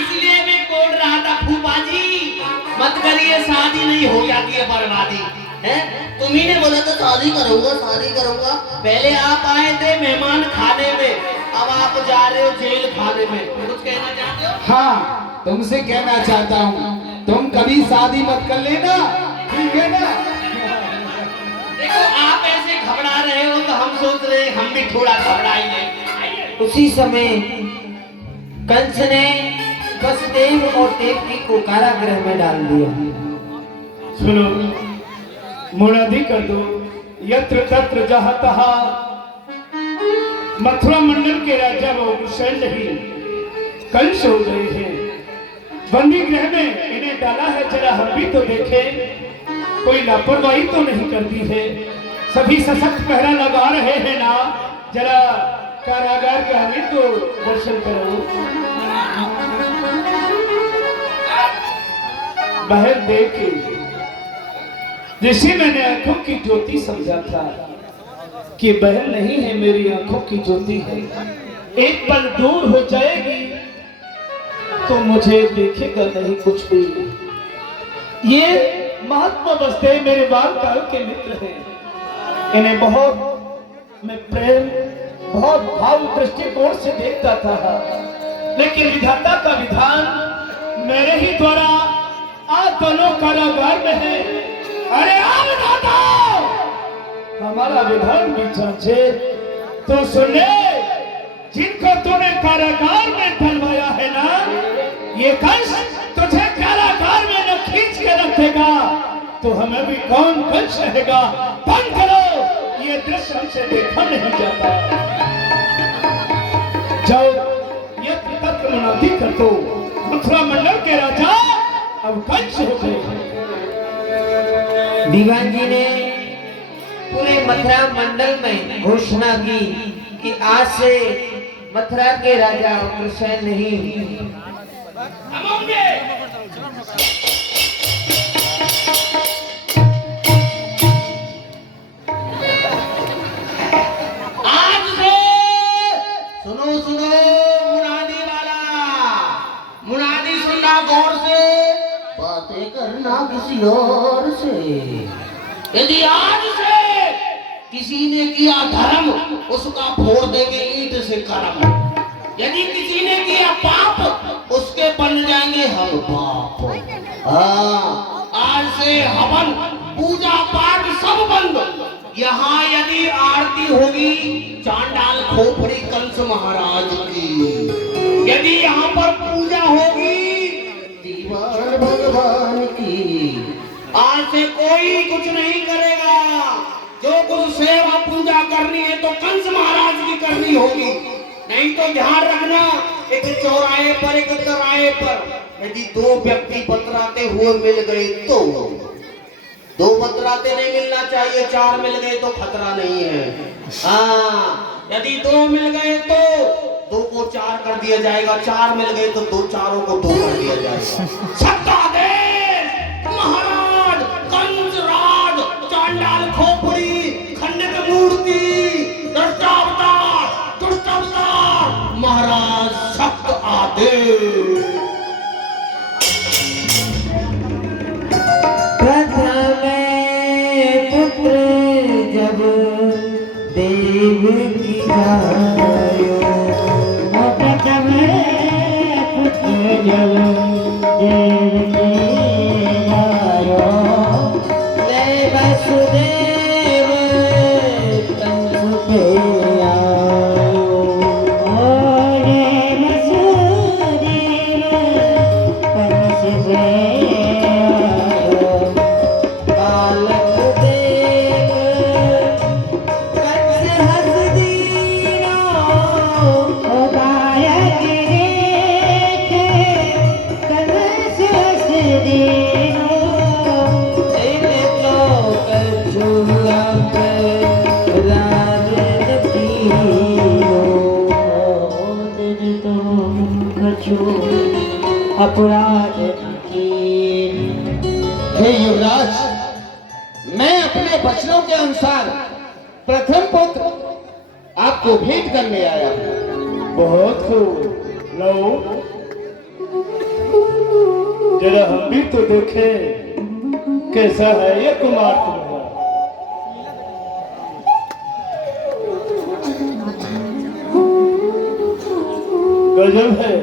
इसलिए मैं बोल रहा था फूफा जी, मत करिए, शादी नहीं हो जाती है बर्बादी है। तुम्ही ने बोला था शादी करूंगा शादी करूंगा। पहले आप आए थे मेहमान खाने में, अब आप जा रहे हो जेल खाने में। कुछ कहना चाहते हो? हाँ, तुमसे कहना चाहता हूँ तुम कभी शादी मत कर लेना, ठीक है ना? देखो आप ऐसे घबरा रहे हो तो हम सोच रहे हैं हम भी थोड़ा घबराएंगे। उसी समय कंस ने वसुदेव और देवकी को कारागृह में डाल दिया। सुनो, मुनादी कर दो, यत्र तत्र जहाँ तहाँ मथुरा मंडल के राजा वो हुसैन नहीं कंस हो गए हैं। बंदी गृह में इन्हें डाला है, जरा हम भी तो देखें कोई लापरवाही तो नहीं कर दी है। सभी सशक्त पहरा लगा रहे हैं ना, जरा कारागार का हमें तो दर्शन करो। बहन देखी जिसे मैंने आंखों की ज्योति समझा था कि बहन नहीं है, मेरी आंखों की ज्योति है। एक पल दूर हो जाएगी तो मुझे देखेगा नहीं कुछ भी। ये महात्मा बसदेव मेरे बालकाल के मित्र हैं। इन्हें बहुत मैं प्रेम, बहुत भाव दृष्टिकोण से देखता था, लेकिन विधाता का विधान मेरे ही द्वारा आज दोनों कारागार में है। अरे आ विधाता, हमारा विधान भी जांचे तो सुने, जिनको तूने कारागार में डलवाया है ना, ये कंस तुझे कारागार में न खींच के रखेगा तो हमें भी कौन कंस रहेगा। बंद करो, ये दृश्य हमसे देखा नहीं जाता। जाओ ये तत्व मुनादी कर दो, मथुरा मंडल के राजा अब कंस हो गए। दीवान जी ने पूरे मथुरा मंडल में घोषणा की कि आज से मथुरा के राजा उग्रसेन नहीं। आज से सुनो सुनो मुनादी वाला, मुनादी सुनना गौर से, बातें करना किसी और से। यदि आज से किसी ने किया धर्म, उसका फोड़ देंगे ईंट से कर्म। यदि किसी ने किया पाप, उसके बन जाएंगे हम पाप। हाँ, आज से हवन पूजा पाठ सब बंद। यहाँ यदि आरती होगी चांडाल खोपड़ी कंस महाराज की, यदि यहाँ पर पूजा होगी दीवान भगवान की, आज से कोई कुछ नहीं करेगा। जो कुछ सेवा पूजा करनी है तो कंस महाराज की करनी होगी। नहीं तो ध्यान रखना, एक चौराहे पर एक तराहे पर यदि दो व्यक्ति बतराते हुए मिल गए तो, दो बतराते नहीं मिलना चाहिए, चार मिल गए तो खतरा नहीं है। हाँ, यदि दो मिल गए तो दो को चार कर दिया जाएगा, चार मिल गए तो दो चारों को दो कर दिया जाएगा। सत्तादेश महाराज कंस राज चांडाल खोपड़ी खंडित मूर्ति दृष्टावतार दुष्टावतार महाराज सख्त आदेश। प्रथम पुत्र जब देव की जायो, प्रथम पुत्र जब देव की जायो, ले वसुदेव कंस पे आओ। रे वसुदेव कंस पे आयो, बालक देव कंस हंस दीनो, ओ बालक देखे कंस हंस दीनो, तेरे तो कछुआ पे राजन कीनो। तेरे तो कछु अपराध कीन। हे युवराज, मैं अपने वचनों के अनुसार प्रथम पुत्र आपको भेंट करने आया हूँ। बहुत खूब, लो जरा हम भी तो देखें कैसा है ये कुमार तुम्हारा। गजब है।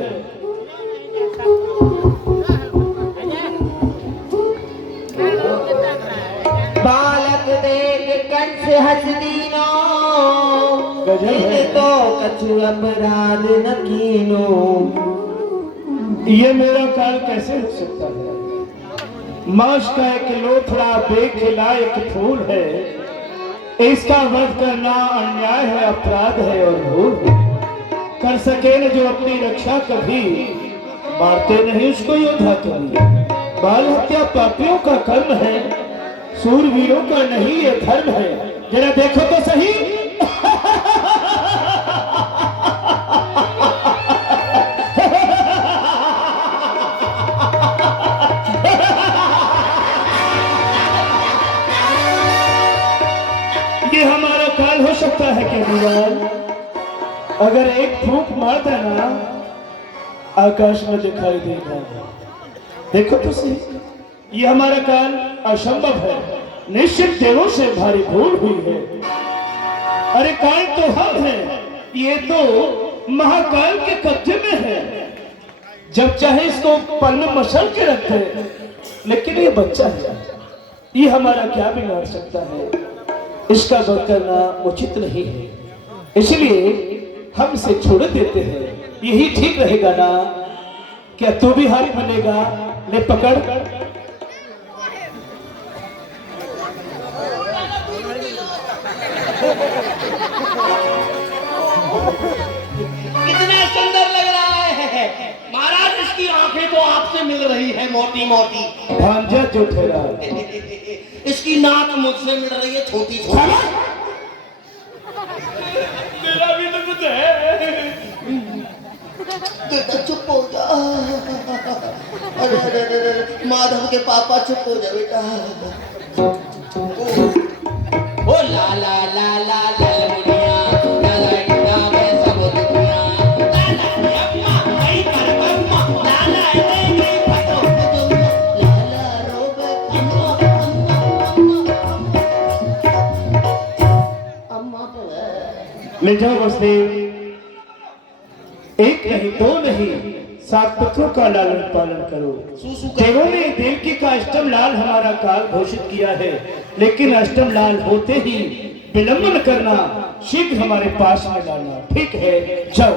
गजब है। तो कछु अपराध न कीनो। ये मेरा काल कैसे हो सकता है? माश का एक लोथड़ा बेखिला एक फूल है, इसका वध करना अन्याय है, अपराध है और भूल है। कर सके न जो अपनी रक्षा कभी, मारते नहीं उसको योद्धा कभी। बाल हत्या पापियों का कर्म है, सूरवीरों का नहीं ये धर्म है। जरा देखो तो सही। ये हमारा काल हो सकता है क्या दीवार? अगर एक फूंक मार देना आकाश में दिखाई देगा। देखो तो सही, ये हमारा काल असंभव है, निश्चित देवों से भारी भूल हुई है। अरे काल तो हम हैं, ये तो महाकाल के कब्जे में है। जब चाहे इसको पल में मसल के रखते, लेकिन ये बच्चा है, ये हमारा क्या बिगाड़ सकता है? इसका वध करना उचित नहीं है, इसलिए हम इसे छोड़ देते हैं। यही ठीक रहेगा ना? क्या तू भी हाथ बनेगा? ले पकड़। कितना सुंदर लग रहा है महाराज। इसकी आंखें तो आपसे मिल रही है मोटी मोटी। भांजा जो ठहरा, इसकी नाक मुझसे मिल रही है छोटी छोटी। मेरा भी तो कुछ है। बेटा चुप हो जा। अरे अरे अरे माधव के पापा चुप हो जा बेटा। ओ ला ला ला ला ला मुनिया, ला ला इंदा में सब दुनिया, ला ला अम्मा आई पर अम्मा, ला ला देगी फटो फटो, ला ला रोबे अम्मा अम्मा अम्मा अम्मा। ले जाओ वसुदेव, एक नहीं दो नहीं 7 पुत्रों का लालन पालन करो। देवों ने देवकी का अष्टम लाल हमारा काल घोषित किया है, लेकिन अष्टम लाल होते ही विलंबन करना, शीघ्र हमारे पास में लाना। ठीक है, जाओ।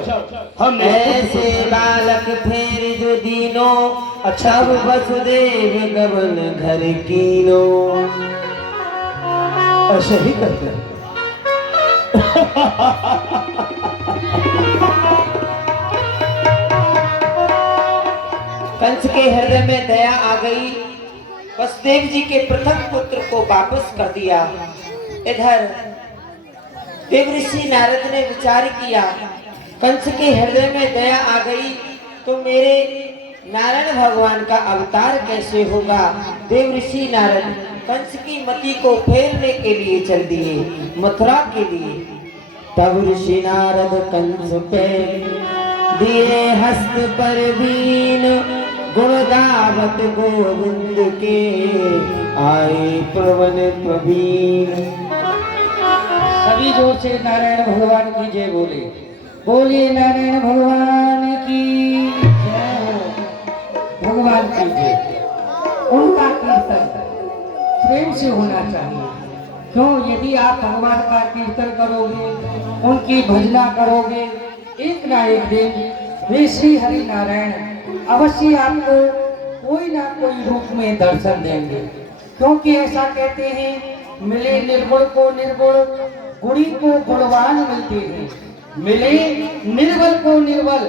हम ऐसे बालक फेर जो दीनो, अच्छा वसुदेव गवन घर कीनो। ऐसे ही करते हैं। कंस के हृदय में दया आ गई, वसुदेव जी के प्रथम पुत्र को वापस कर दिया। इधर देवऋषि नारद ने विचार किया, कंस के हृदय में दया आ गई तो मेरे नारायण भगवान का अवतार कैसे होगा। देवऋषि नारद कंस की मति को फेरने के लिए चल दिए, मथुरा के लिए। तब ऋषि नारद कंस पे दिए हस्त पर बीन, गुण गावत गोविंद के आए प्रवन प्रवीण। सभी जोर से नारायण भगवान की जय बोले। बोलिए नारायण भगवान की जय। भगवान की जय। उनका कीर्तन प्रेम से होना चाहिए। क्यों? यदि आप भगवान का कीर्तन करोगे, उनकी भजना करोगे, एक ना एक दिन वे श्री हरि नारायण अवश्य आपको कोई ना कोई रूप में दर्शन देंगे। क्योंकि ऐसा कहते हैं, मिले निर्गुण को निर्गुण, गुणी को गुणवान मिलते हैं। मिले निर्बल को निर्बल,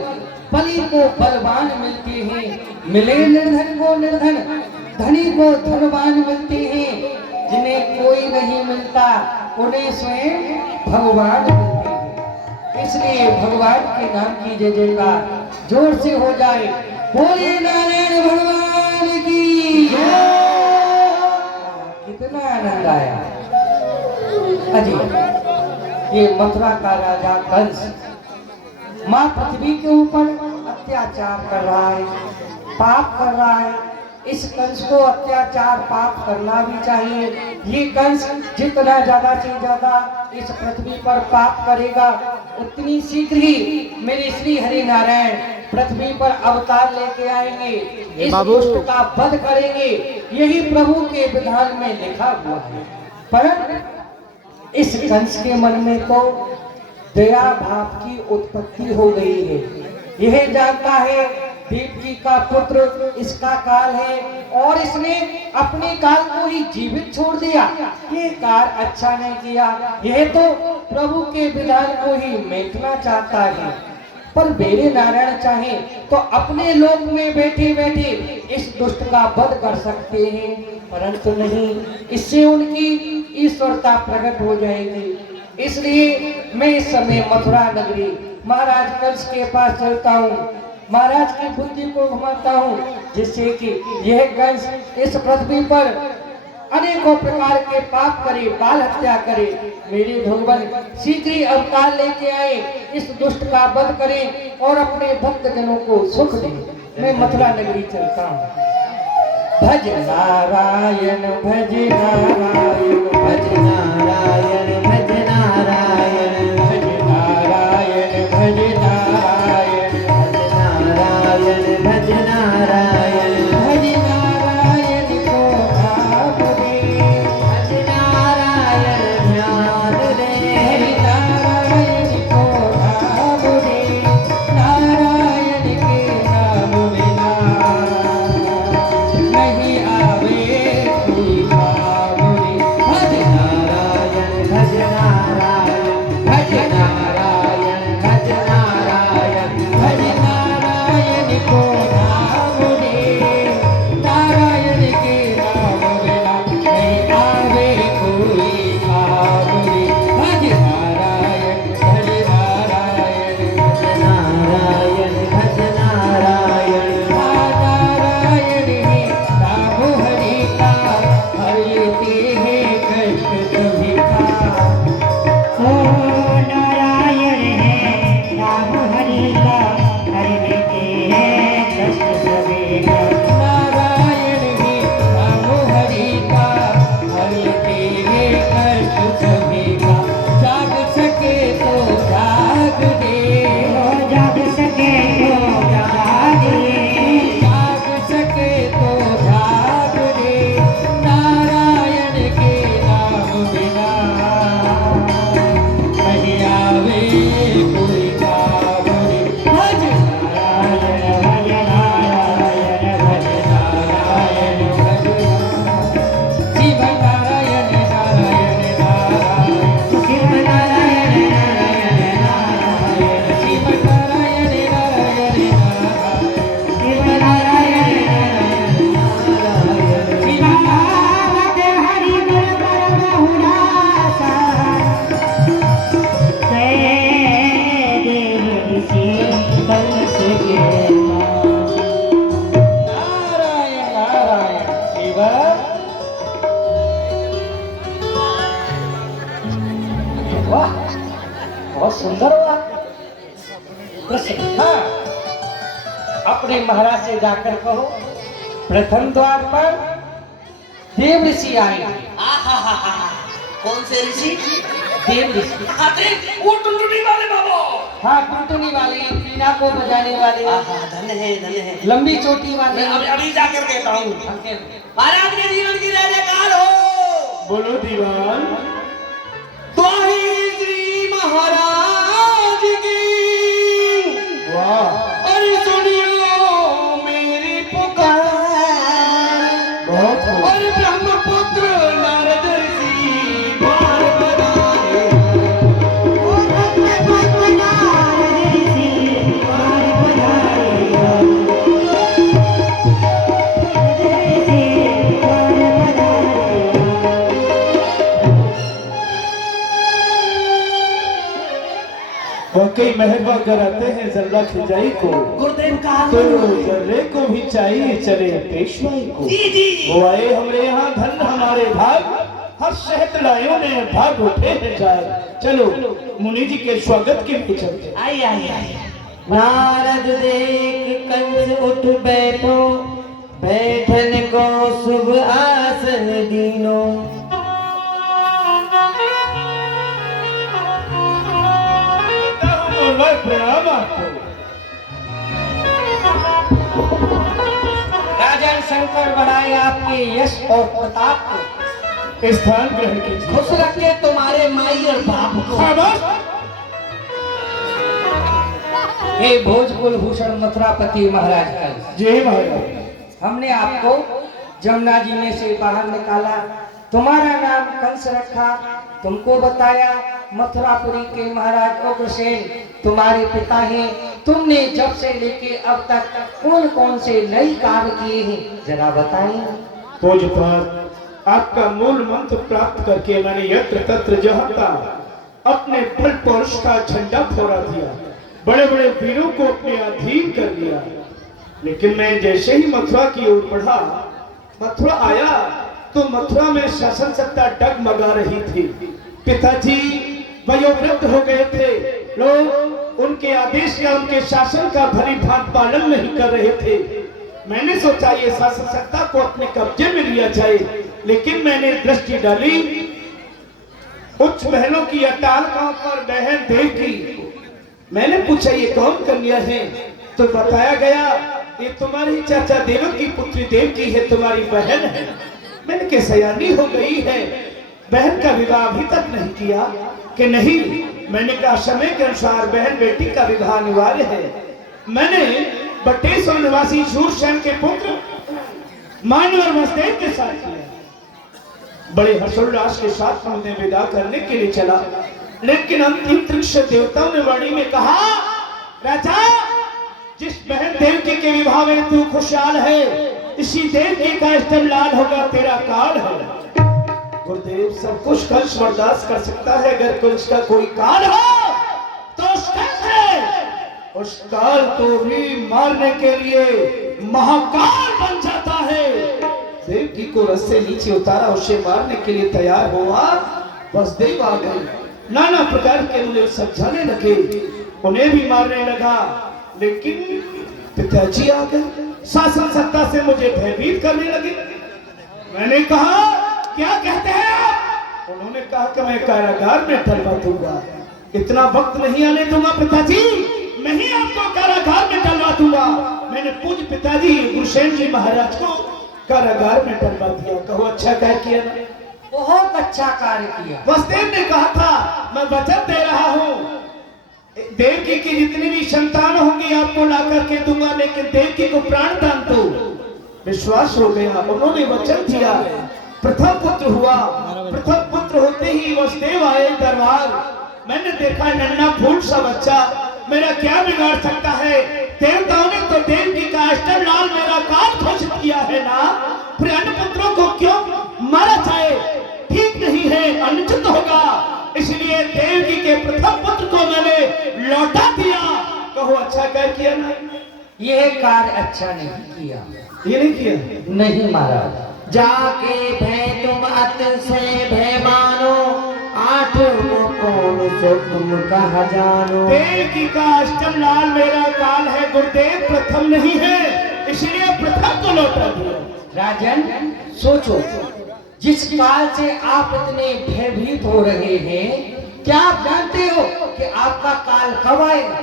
बली को बलवान मिलते हैं। मिले निर्धन को निर्धन, धनी को धनवान मिलते हैं। जिन्हें कोई नहीं मिलता उन्हें स्वयं भगवान मिलते हैं। इसलिए भगवान के नाम की जय जयकार जोर से हो जाए। बोलिए नारायण भगवान की जय। कितना आनंद आया। अजी, ये मथुरा का राजा कंस माँ पृथ्वी के ऊपर अत्याचार कर रहा है, पाप कर रहा है। इस कंस को अत्याचार पाप करना भी चाहिए। ये कंस जितना ज्यादा से ज्यादा इस पृथ्वी पर पाप करेगा, उतनी शीघ्र ही मेरे श्री हरि नारायण पृथ्वी पर अवतार लेके आएंगे, इस दुष्ट का वध करेंगे। यही प्रभु के विधान में लिखा हुआ है। पर इस कंस के मन में तो दया भाव की उत्पत्ति हो गई है। यह जानता है देव जी का पुत्र इसका काल है और इसने अपने काल को ही जीवित छोड़ दिया। ये कार्य अच्छा नहीं किया। यह तो प्रभु के विधान को ही मिटना चाहता है। पर मेरे नारायण चाहे तो अपने लोक में बैठे बैठे इस दुष्ट का वध कर सकते हैं, परंतु नहीं, इससे उनकी ईश्वरता प्रकट हो जाएगी। इसलिए मैं इस समय मथुरा नगरी महाराज कंस के पास चलता हूँ, महाराज की बुद्धि को घुमाता हूँ, जिससे कि यह कंस इस पृथ्वी पर अनेकों प्रकार के पाप करे, बाल हत्या करे। मेरे भगवान शीघ्र ही अवतार लेके आए, इस दुष्ट का वध करें और अपने भक्त जनों को सुख दें। मैं मथुरा नगरी चलता हूँ। भज नारायण भज नारायण भज नारायण भज नारायण भज नारायण भज नारायण भज नारायण भज नारायण भज नारायण को आप दे, भज नारायण ध्यान दे, भज नारायण को आप दे, नारायण के नाम बिना नहीं आवे कोई बाबरी। भज नारायण भज नारायण भज नारायण भज नारायण भज नारायण को नाम दे, नारायण के नाम बिना नहीं आवे कोई बाबरी। भज नारायण भज नारायण भज नारायण भज नारायण नारायण ही नाम हरि का, हरिते हैं कष्ट सभी का। ओ नारायण है नाम हरि का, हरि लेते हैं कष्ट सभी का। नारायण ही नाम हरि का, हरिते हैं कष्ट सभी का। जाग सके तो जाग दे, ओ जाग सके तो जाग दे, जाग सके तो जाग दे, नारायण के नाम बिना नहीं आवे कोई बाबरी। भज नारायण भज नारायण भज नारायण भज शिव नारायण नारायण नारायण शिव नारायण नारायण नारायण, शिव नारायण नारायण नारायण शिव नारायण नारायण नारायण। शिव नामक हरि गुर परम हुलासा, कै देव ऋषि कंस के नाथ। नारायण नारायण शिव। वाह, बहुत सुंदर हुआ। प्रसन्न, हाँ, अपने महाराज से जाकर कहो प्रथम द्वार पर देव ऋषि आए। कौन से ऋषि? देव ऋषि, आते वो टुनटुनी वाले बाबा। हाँ, टुनटुनी वाले, पीना को बजाने वाले, धन्य है धन्य है। लंबी चोटी वाले। मैं अभी जाकर कहता हूँ। अंके- महाराज के जीवन की जयकार हो। बोलो दीवान। तो ही श्री महाराज की, वाह, और सुनियो मेरी पुकार। बहुत खूब। और ब्रह्मपुत्र नारद ऋषि बार बधाए। ओ ब्रह्मपुत्र नारद ऋषि बार बधाए, ऋषि बार बधाए। वाकई मेहरबा कराते हैं जर्रा खिजाई को, गुरुदेव का तो आगमन। जर्रे को भी चाहिए चले पेशवाई को। जी जी। वो आए हमरे यहाँ धन हमारे भाग, हर शहत लायों ने भाग उठे हैं जाए। चलो मुनि जी के स्वागत के लिए चलते। आई आई आई। नारद देख कंस उठ बैठो, बैठन को शुभ आसन दीनो। प्रणाम आपको। राजन शंकर बढ़ाए आपके यश और प्रताप को, स्थान ग्रहण कीजिए। खुश रखे तुम्हारे माई और बाप को। शाबाश। हे भोजपुर भूषण मथुरापति महाराज कंस, जय महाराज। हमने आपको जमुना जी में से बाहर निकाला, तुम्हारा नाम कंस रखा, तुमको बताया मथुरापुरी के महाराज उग्रसेन तुम्हारे पिता हैं। तुमने जब से लेके अब तक कौन कौन से नई कार्य किए हैं, जरा बताएं। पूज्यपाद, आपका मूल मंत्र प्राप्त करके मैंने यत्र तत्र जहाँ तहाँ अपने बल पौरुष का झंडा फहरा दिया, बड़े बड़े वीरों को अपने अधीन कर लिया। लेकिन मैं जैसे ही मथुरा की ओर बढ़ा, मथुरा आया तो मथुरा में शासन सत्ता डगमगा रही थी। पिताजी वयोवृद्ध हो गए थे, लोग उनके आदेश या उनके शासन का भली भांति पालन नहीं कर रहे थे। मैंने सोचा ये शासन सत्ता को अपने कब्जे में लिया जाए, लेकिन मैंने दृष्टि डाली उच्च महलों की अटारकाओं पर बहन देवकी। मैंने पूछा ये कौन कन्या है, तो बताया गया ये तुम्हारी चाचा देवक की पुत्री देवकी है, तुम्हारी बहन है। मैंने कहा सयानी हो गई है, बहन का विवाह अभी तक नहीं किया कि नहीं। मैंने कहा समय के अनुसार बहन बेटी का विवाह अनिवार्य है। मैंने बटेश्वर निवासी शूरसेन के पुत्र मान्यवर वसुदेव के साथ किया। बड़े हर्षोल्लास के साथ उन्हें विदा करने के लिए चला, लेकिन अंतरिक्ष देवताओं ने वाणी में कहा, राजा जिस बहन देवकी के विवाह में तू खुशहाल है, इसी देवकी का इस्तेमाल होगा, तेरा काल है। गुरुदेव सब कुछ कंस बर्दाश्त कर सकता है, अगर कंस का कोई काल हो तो उस काल को भी मारने के लिए महाकाल बन जाता है। देवकी को रस से नीचे उतारा, उसे मारने के लिए तैयार हुआ, वसुदेव आ गए, नाना प्रकार के उन्हें समझाने लगे, उन्हें भी मारने लगा। लेकिन पिताजी आ गए, शासन सत्ता से मुझे भयभीत करने लगे। मैंने कहा क्या कहते हैं आप? उन्होंने कहा कि मैं कारागार में डलवा दूंगा, इतना वक्त नहीं आने दूंगा पिताजी, मैं ही आपको कारागार में डलवा दूंगा। मैंने पूज्य पिताजी गुरुसेन जी महाराज को कारागार में डलवा दिया। कहो अच्छा कार्य किया ना? बहुत अच्छा कार्य किया। वसुदेव ने कहा था मैं वचन दे रहा हूँ, देवकी की जितनी भी संतान होंगी आपको ला करके दूंगा, लेकिन देवकी को प्राण दान दो। विश्वास हो गया, उन्होंने वचन दिया। प्रथम पुत्र हुआ, प्रथम पुत्र होते ही वसुदेव आए दरबार। मैंने देखा नन्हा फूल सा बच्चा मेरा क्या बिगाड़ सकता है। देवताओं ने तो देवकी का अष्टलाल मेरा काल घोषित किया है ना, फिर अन्य पुत्रों को क्यों मारा जाए, ठीक नहीं है, अनुचित होगा। इसलिए देवकी के प्रथम पुत्र को मैंने लौटा दिया। कहो अच्छा कार्य किया ना? यह कार्य अच्छा नहीं किया। ये नहीं किया? नहीं महाराज। जाके भय तुम अत से भय मानो, आठ कौन सो तुम कहा जानो। देवकी का अष्टम लाल मेरा काल है गुरुदेव, प्रथम नहीं है, इसलिए प्रथम को लौटा दिया। राजन सोचो, जिस काल से आप इतने भयभीत हो रहे हैं, क्या आप जानते हो कि आपका काल कब आएगा?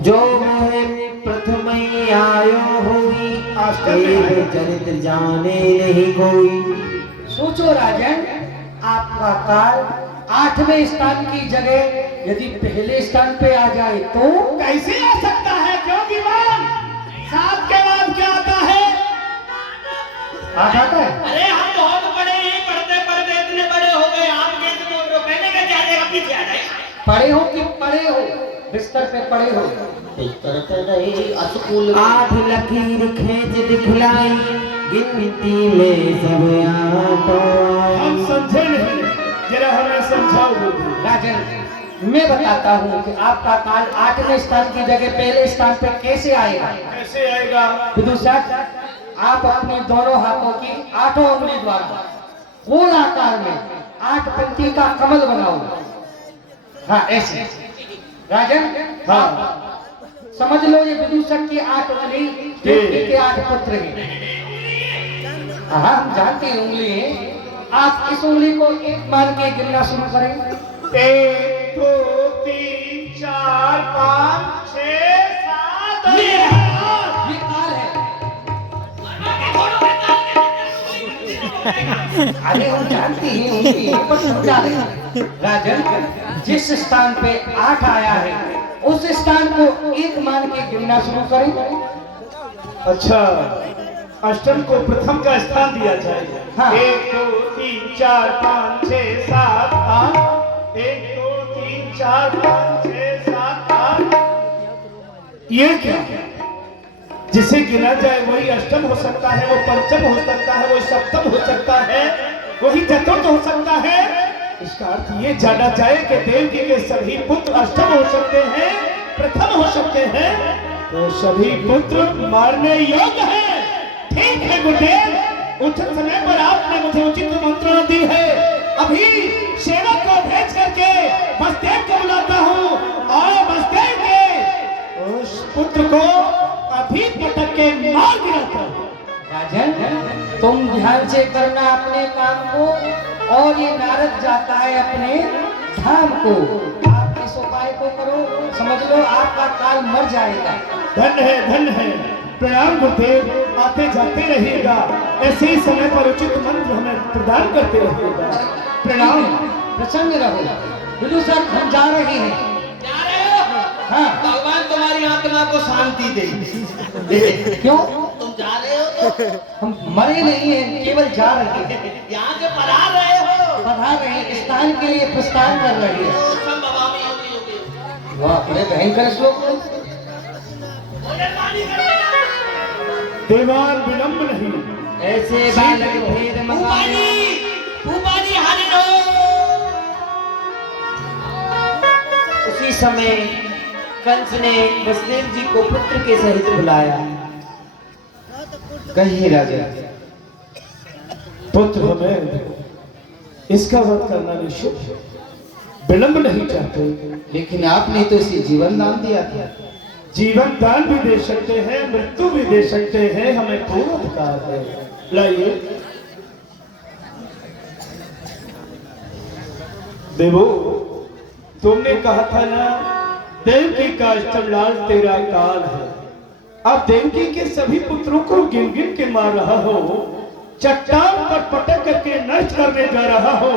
जो मोहे प्रथम ही आयो हुई, चरित्र जाने नहीं कोई। सोचो राजन, आपका काल 8वें स्थान की जगह यदि पहले स्थान पे आ जाए तो कैसे आ सकता है? क्यों विमान 7 के बाद क्या आता है? आ जाता है। अरे हम बहुत बड़े हैं, पढ़ते पढ़ते इतने बड़े हो गए, आप कैसे बोल रहे हो? कहने का क्या जाएगा, पीछे आ जाएगा। पढ़े हो कि पढ़े हो, बिस्तर पे पड़े हो? बिस्तर पे नहीं, स्कूल में। 8 लकीर खींच दिखलाई, गिनती में सब आटो। हम समझे नहीं, जरा हमें समझाओ गुरुदेव। राजन मैं बताता हूँ कि आपका काल 8वें स्थान की जगह पहले स्थान पे कैसे आएगा। कैसे आएगा? विदुषक, आप अपने दोनों हाथों की 8 उंगली द्वारा गोल आकार में 8 पंक्ति का कमल बनाओ। हाँ ऐसे। राजन हाँ समझ लो, ये विदुषक की 8 उंगली, देवकी के 8 पुत्र हैं। हाँ हम जानते हैं उंगली है। आप इस उंगली को एक मान के गिनना शुरू करें। 1 2 3 4 5 6 7 ये काल है। अरे हम जानते हैं उंगली है, पर समझा रहे हैं। राजन जिस स्थान पे 8 आया है उस स्थान को एक मान के गिनना शुरू करें। अच्छा, अष्टम को प्रथम का स्थान दिया जाए। हाँ। 1 2 3 4 5 6 7 8। 1 2 3 4 5 6 7 8। ये क्या है? जिसे गिना जाए वही अष्टम हो सकता है, वो पंचम हो सकता है, वो सप्तम हो सकता है, वही चतुर्थ हो सकता है। इसका अर्थ ये जाना जाए कि देव जी के सभी पुत्र अष्टम हो सकते हैं, प्रथम हो सकते हैं, तो सभी पुत्र मारने योग्य हैं। ठीक है गुरुदेव, उचित समय पर आपने मुझे उचित मंत्रणा दी है। अभी सेवक को भेज करके बसदेव को बुलाता हूँ और बसदेव के उस पुत्र को अभी पटक के मार गिराता हूँ। राजन, तुम ध्यान से करना अपने काम को, और ये नारद जाता है अपने धाम को। आप इस उपाय को करो, समझ लो आपका काल मर जाएगा। धन्य है। प्रणाम गुरुदेव, आते जाते रहिएगा, ऐसे ही समय पर उचित मंत्र हमें प्रदान करते रहिएगा। प्रणाम। प्रसन्न रहो। विदुषक, हम जा रहे हैं। जा रहे हो? हाँ। भगवान तुम्हारी आत्मा को शांति दे। क्यों? तुम जा रहे हो तो हम मरे नहीं हैं, केवल जा रहे हैं। यहाँ से पधार रहे हो। पधार रहे हैं, स्थान के लिए प्रस्थान कर रहे हैं। तो संभवामी योगी योगी। वाह, बड़े भयंकर श्लोक। देवान विलंब नहीं, ऐसे बालक भेद मकाने। भूपाली हाजिर हो। उसी समय कंस ने वसुदेव जी को पुत्र के सहित बुलाया। कहिए राजा। पुत्र हमें इसका वध करना निश्चित है, विलंब नहीं चाहते। लेकिन आपने तो इसे जीवन दान दिया था। जीवन दान भी दे सकते हैं, मृत्यु भी दे सकते हैं, हमें पूर्ण अधिकार है। लाइए देवो, तुमने कहा था ना देवकी का अष्टमलाल तेरा काल है। अब देवकी के सभी पुत्रों को गिन गिन के मार रहा हो, चट्टान पर पटक करके नष्ट करने जा रहा हो।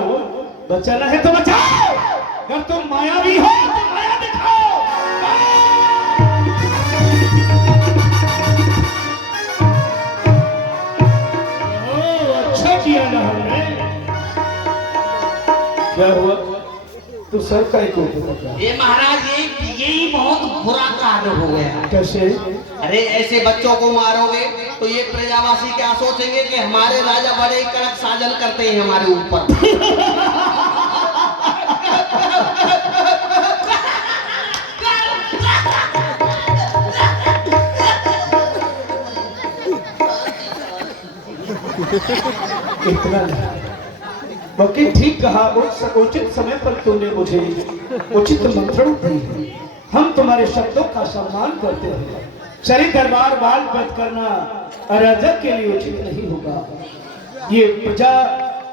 बचाना है तो बचाओ, अगर तुम मायावी हो तो माया दिखाओ। अच्छा किया ना हमने। क्या हुआ? तू सर का एक ये महाराज, यही बहुत बुरा कार्य हो गया। कैसे? अरे ऐसे बच्चों को मारोगे तो ये प्रजावासी क्या सोचेंगे कि हमारे राजा बड़े कड़क साजन करते हैं हमारे ऊपर। इतना बाकी ठीक कहा। उचित समय पर तूने मुझे उचित मंत्रण दी। हम तुम्हारे शब्दों का सम्मान करते हैं। शरीर दरबार बाल वध करना अराजक के लिए उचित नहीं होगा। ये प्रजा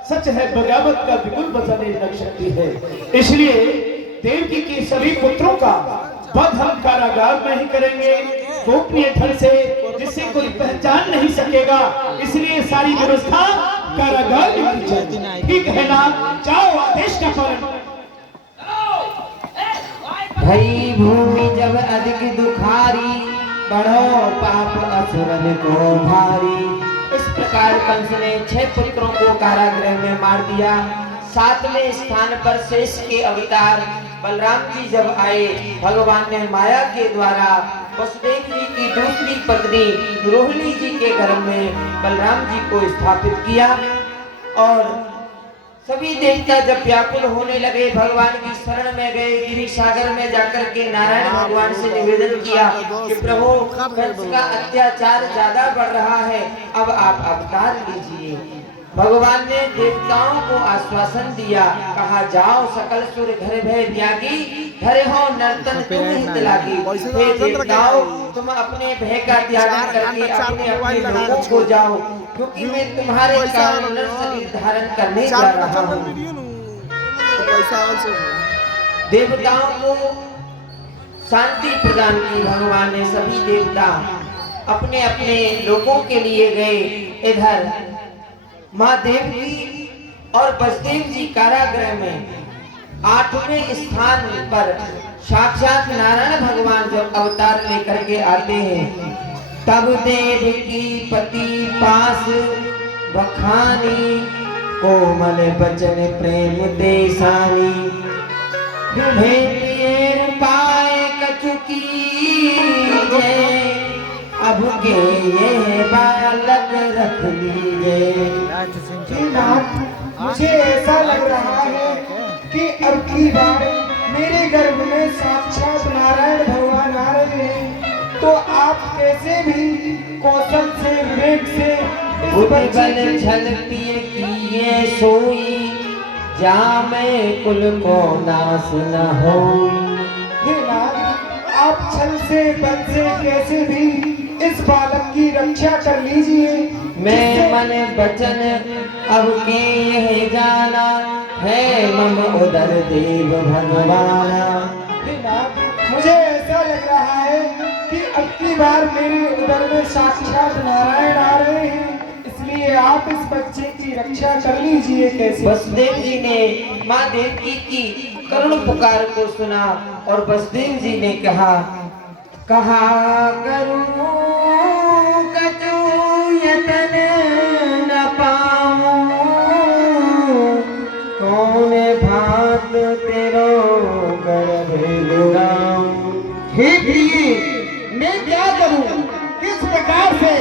सच है, बगावत का बिल्कुल बचाने लग सकती है। इसलिए देवकी के सभी पुत्रों का वध हम कारागार में ही करेंगे, गोपनीय ढंग से, जिससे कोई पहचान नहीं सकेगा। इसलिए सारी व्यवस्था कारागार में की जाएगी। ठीक है ना? जाओ, आदेश का पालन। भई भूमि जब अधिक दुखारी, बढ़ो पाप असुरन को भारी। इस प्रकार कंस ने 6 पुत्रों को कारागृह में मार दिया। 7वें स्थान पर शेष के अवतार बलराम जी जब आए, भगवान ने माया के द्वारा वसुदेव जी की दूसरी पत्नी रोहिणी जी के घर में बलराम जी को स्थापित किया। और सभी देवता जब व्याकुल होने लगे, भगवान की शरण में गए। गिरि सागर में जाकर के नारायण भगवान से निवेदन किया कि प्रभु, कंस का अत्याचार ज्यादा बढ़ रहा है, अब आप अवतार लीजिए। भगवान ने देवताओं को आश्वासन दिया, कहा जाओ सकल सुर घर भय त्यागी, धरे हो नर्तन तुम हित लागी। हे देवताओं, तुम अपने भय का त्याग करके अपने अपने लोगों को जाओ, क्योंकि मैं तुम्हारे कारण नर शरीर धारण करने जा रहा हूँ। देवताओं को शांति प्रदान की भगवान ने। सभी देवता अपने अपने लोगों के लिए गए। इधर माँ देवकी और वसुदेव जी कारागृह में 8वें स्थान पर साक्षात नारायण भगवान जब अवतार लेकर के आते हैं तब देव की पति पास बखानी कोमल बचन प्रेम देसानी भेंटिए पाए कचुकी अब के ये बालक रख लीजिए। मुझे ऐसा लग रहा है कि अब की बार मेरे गर्भ में साक्षात नारायण भगवान आ रहे हैं, तो आप कैसे भी कौशल से विवेक से इस बल बच्चे छल पिए किए सोई जामे कुल को नाश न होई। हे नाथ, आप छल से बल से कैसे भी इस बालक की रक्षा कर लीजिए। मैं मन वचन अब के यह जाना है मम उदर देव भगवाना। हे नाथ, मुझे ऐसा लग रहा है कि अब की बार मेरे उदर में साक्षात नारायण आ रहे हैं, इसलिए आप इस बच्चे की रक्षा कर लीजिए। कैसे? वसुदेव जी ने माँ देवकी की करुण पुकार को सुना और वसुदेव जी ने कहा करूं कछु यतन न पाऊं कौन भात तेरो गर्भ लुराऊं। हे प्रिय, मैं क्या करूं, किस प्रकार से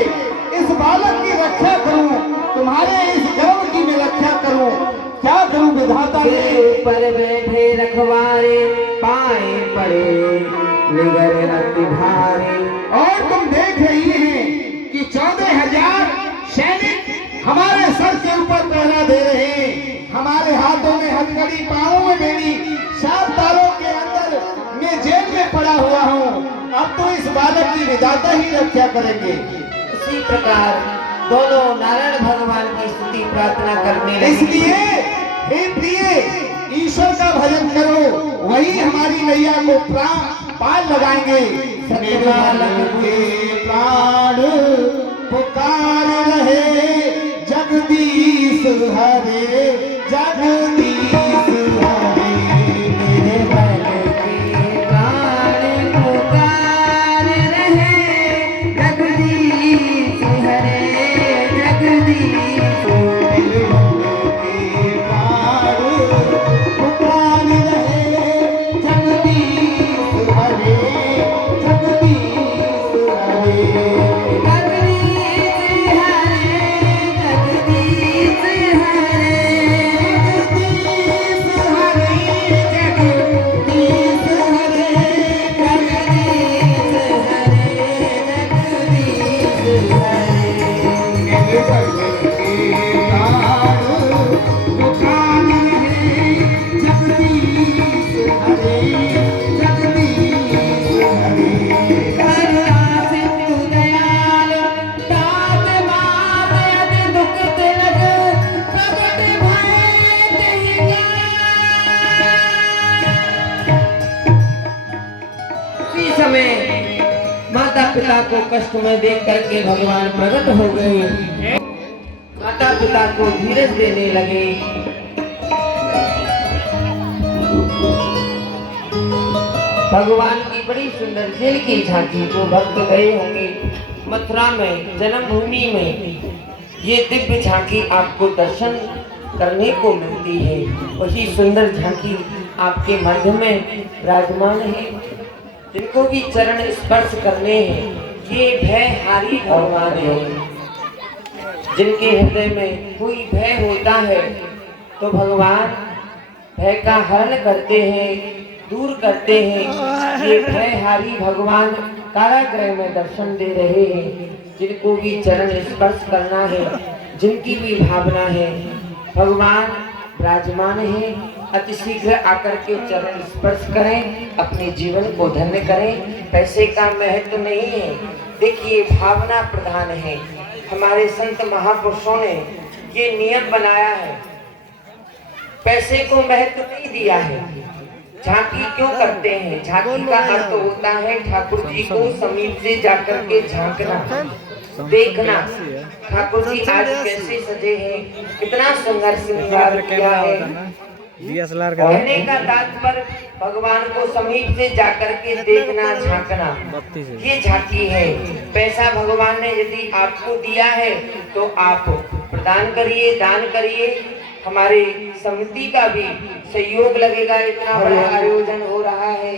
इस बालक की रक्षा करूं, तुम्हारे इस गर्व की मैं रक्षा करूं, क्या करूं विधाता ने। ऊपर बैठे रखवारे पाए पड़े निगर अति भारी। और तुम देख रही हैं कि 14,000 सैनिक हमारे सर के ऊपर पहरा दे रहे हैं, हमारे हाथों में हथकड़ी, पांवों में बेड़ी, 7 तालों के अंदर मैं जेल में पड़ा हुआ हूँ। अब तो इस बालक की विधाता ही रक्षा करेंगे। इसी प्रकार दोनों नारायण भगवान की स्तुति प्रार्थना करने लगे। इसलिए हे प्रिय, ईश्वर का भजन करो, वही हमारी नैया को पार लगाएंगे। मेरे बालक के प्राण पुकार रहे जगदीश हरे जगदीश हरे। मेरे बालक के प्राण पुकार रहे जगदीश हरे जगदीश। मेरे बालक के प्राण पुकार रहे जगदीश हरे जगदीश हरे। माता पिता को कष्ट में देख करके भगवान प्रकट हो गए, माता पिता को धीरज देने लगे। भगवान की बड़ी सुंदर जेल की झांकी, जो भक्त गए होंगे मथुरा में, जन्मभूमि में, ये दिव्य झांकी आपको दर्शन करने को मिलती है। वही सुंदर झांकी आपके मध्य में विराजमान है। जिनको भी चरण स्पर्श करने हैं, ये भयहारी भगवान है। जिनके हृदय में कोई भय होता है तो भगवान भय का हरण करते हैं, दूर करते हैं। ये भयहारी भगवान कारागृह में दर्शन दे रहे हैं। जिनको भी चरण स्पर्श करना है, जिनकी भी भावना है, भगवान विराजमान है। अति शीघ्र आकर के चरण स्पर्श करें, अपने जीवन को धन्य करें। पैसे का महत्व नहीं है, देखिए भावना प्रधान है। हमारे संत महापुरुषों ने ये नियम बनाया है, पैसे को महत्व नहीं दिया है। झांकी क्यों करते हैं? झांकी का अर्थ होता है ठाकुर जी को समीप से जाकर के झांकना, देखना। ठाकुर जी आज कैसे सजे हैं, कितना सुंदर श्रृंगार किया है। कहने का तात्पर्य भगवान को समीप से जाकर के देखना, झांकना, ये झांकी है। पैसा भगवान ने यदि आपको दिया है तो आप प्रदान करिए, दान करिए। हमारे समिति का भी सहयोग लगेगा, इतना बड़ा आयोजन हो रहा है,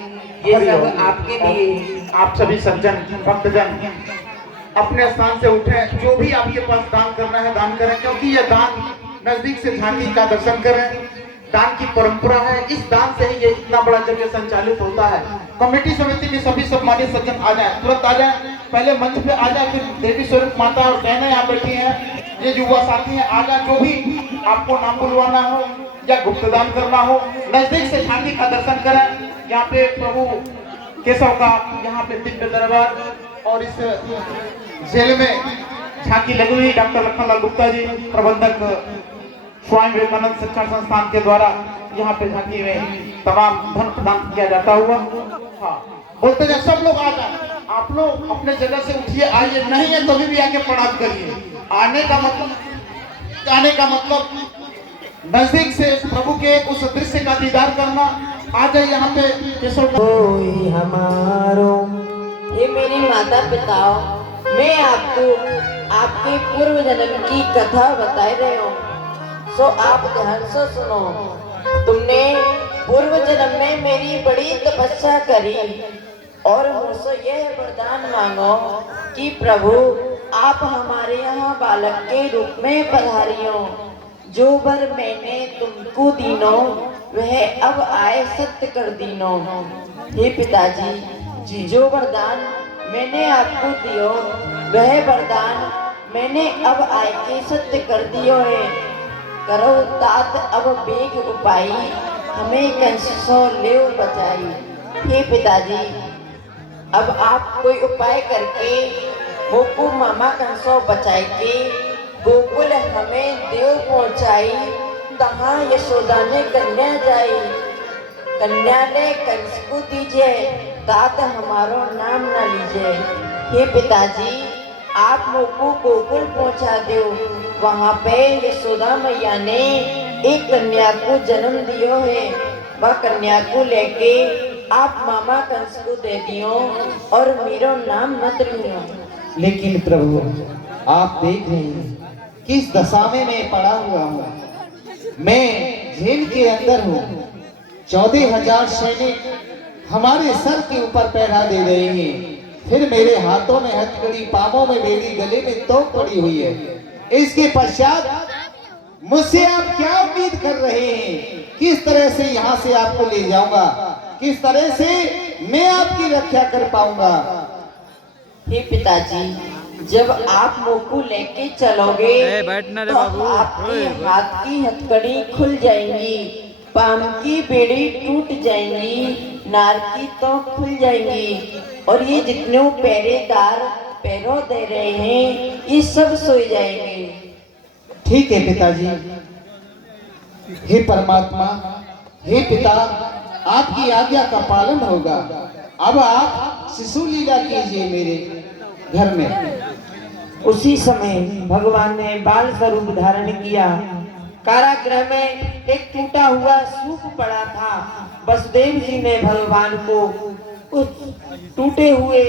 ये सब आपके लिए। आप सभी सज्जन भक्तजन अपने स्थान से उठे, जो भी आपके पास दान करना है दान करें, क्योंकि यह दान नजदीक से झांकी का दर्शन करें, दान की परंपरा है। इस दान से ही ये इतना बड़ा जगह संचालित होता है। कमेटी समिति के सभी सम्मानित सज्जन आ जाएं, तुरंत आ जाएं, पहले मंच पे आ जाए, फिर देवी स्वरूप माता और बहनें यहाँ बैठी हैं, ये युवा साथी हैं, आ जाए। जो भी आपको नाम बुलवाना हो या गुप्तदान करना हो, नजदीक से झांकी का दर्शन करें। यहाँ पे प्रभु केशव का यहाँ पे दिव्य दरबार और इस जेल में झांकी लगी हुई डॉक्टर लखनलाल गुप्ता जी प्रबंधक स्वामी विवेकानंद शिक्षण संस्थान के द्वारा यहाँ पे झांकी में तमाम धन प्रदान किया जाता हुआ। हाँ, बोलते जाए सब लोग आ जाए, आप लोग अपने जगह से उठिए, आइए, नहीं है तो भी आके प्रणाम करिए। आने का मतलब नजदीक से प्रभु के उस दृश्य का दीदार करना। आ जाए यहाँ पे केशव कोई हमारो, ये मेरी माता पिताओं, मैं आपको आपके पूर्व जन्म की कथा बता रही हूँ, सो आप ध्यान से सुनो। तुमने पूर्व जन्म में मेरी बड़ी तपस्या करी और मुझसे यह वरदान मांगो कि प्रभु आप हमारे यहाँ बालक के रूप में पधारियो। जो वर मैंने तुमको दीनो वह अब आए सत्य कर दीनो। हे पिताजी, जो वरदान मैंने आपको दियो वह वरदान मैंने अब आए के सत्य कर दियो है। करो तात अब बेग उपाई, हमें कंसो ले बचाई। हे पिताजी, अब आप कोई उपाय करके गोकुल मामा कंसो बचाई के गोकुल हमें देव पहुंचाई। तहाँ यशोदा ने कन्या जाई, कन्या ने कंस को दीजिए, तात हमारो नाम न लीजिए। हे पिताजी, आप मोको गोकुल पहुंचा दो, वहाँ पे यशोदा मैया ने एक कन्या को जन्म दियो है। वह कन्या को लेके आप मामा कंस को दे दियो और मेरो नाम मत लियो। लेकिन प्रभु आप देख रहे हैं किस दशा में मैं पड़ा हुआ हूँ। मैं जेल के अंदर हूँ, 14,000 सैनिक हमारे सर के ऊपर पहरा दे रहे हैं, फिर मेरे हाथों में हथकड़ी, पांवों में बेड़ी, गले में तोप पड़ी हुई है। इसके पश्चात मुझसे आप क्या उम्मीद कर रहे हैं? किस तरह से यहाँ से आपको ले जाऊंगा, किस तरह से मैं आपकी रक्षा कर पाऊंगा? हे पिताजी, जब आप मोको लेके चलोगे तो आपके हाथ की हथकड़ी खुल जाएंगी, पाम की बेड़ी टूट जाएंगी, नार की तो खुल जाएंगी और ये जितने पहरेदार पैरों दे रहे हैं ये सब सो जाएंगे। ठीक है पिताजी। हे परमात्मा, हे पिता, आपकी आज्ञा का पालन होगा। अब आप शिशु लीला कीजिए मेरे घर में। उसी समय भगवान ने बाल स्वरूप धारण किया। कारागृह में एक टूटा हुआ सूप पड़ा था। वसुदेव जी ने भगवान को उस टूटे हुए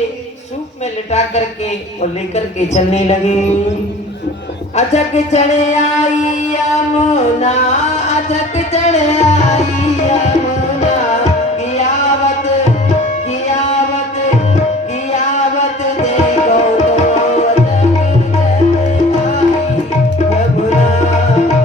सूप में लिटा करके और लेकर के चलने लगे। अचक चढ़ आई यमुना, अचक चढ़ आई यमुना, गियावत गियावत गियावत देखो तो अचक चढ़ आई यमुना।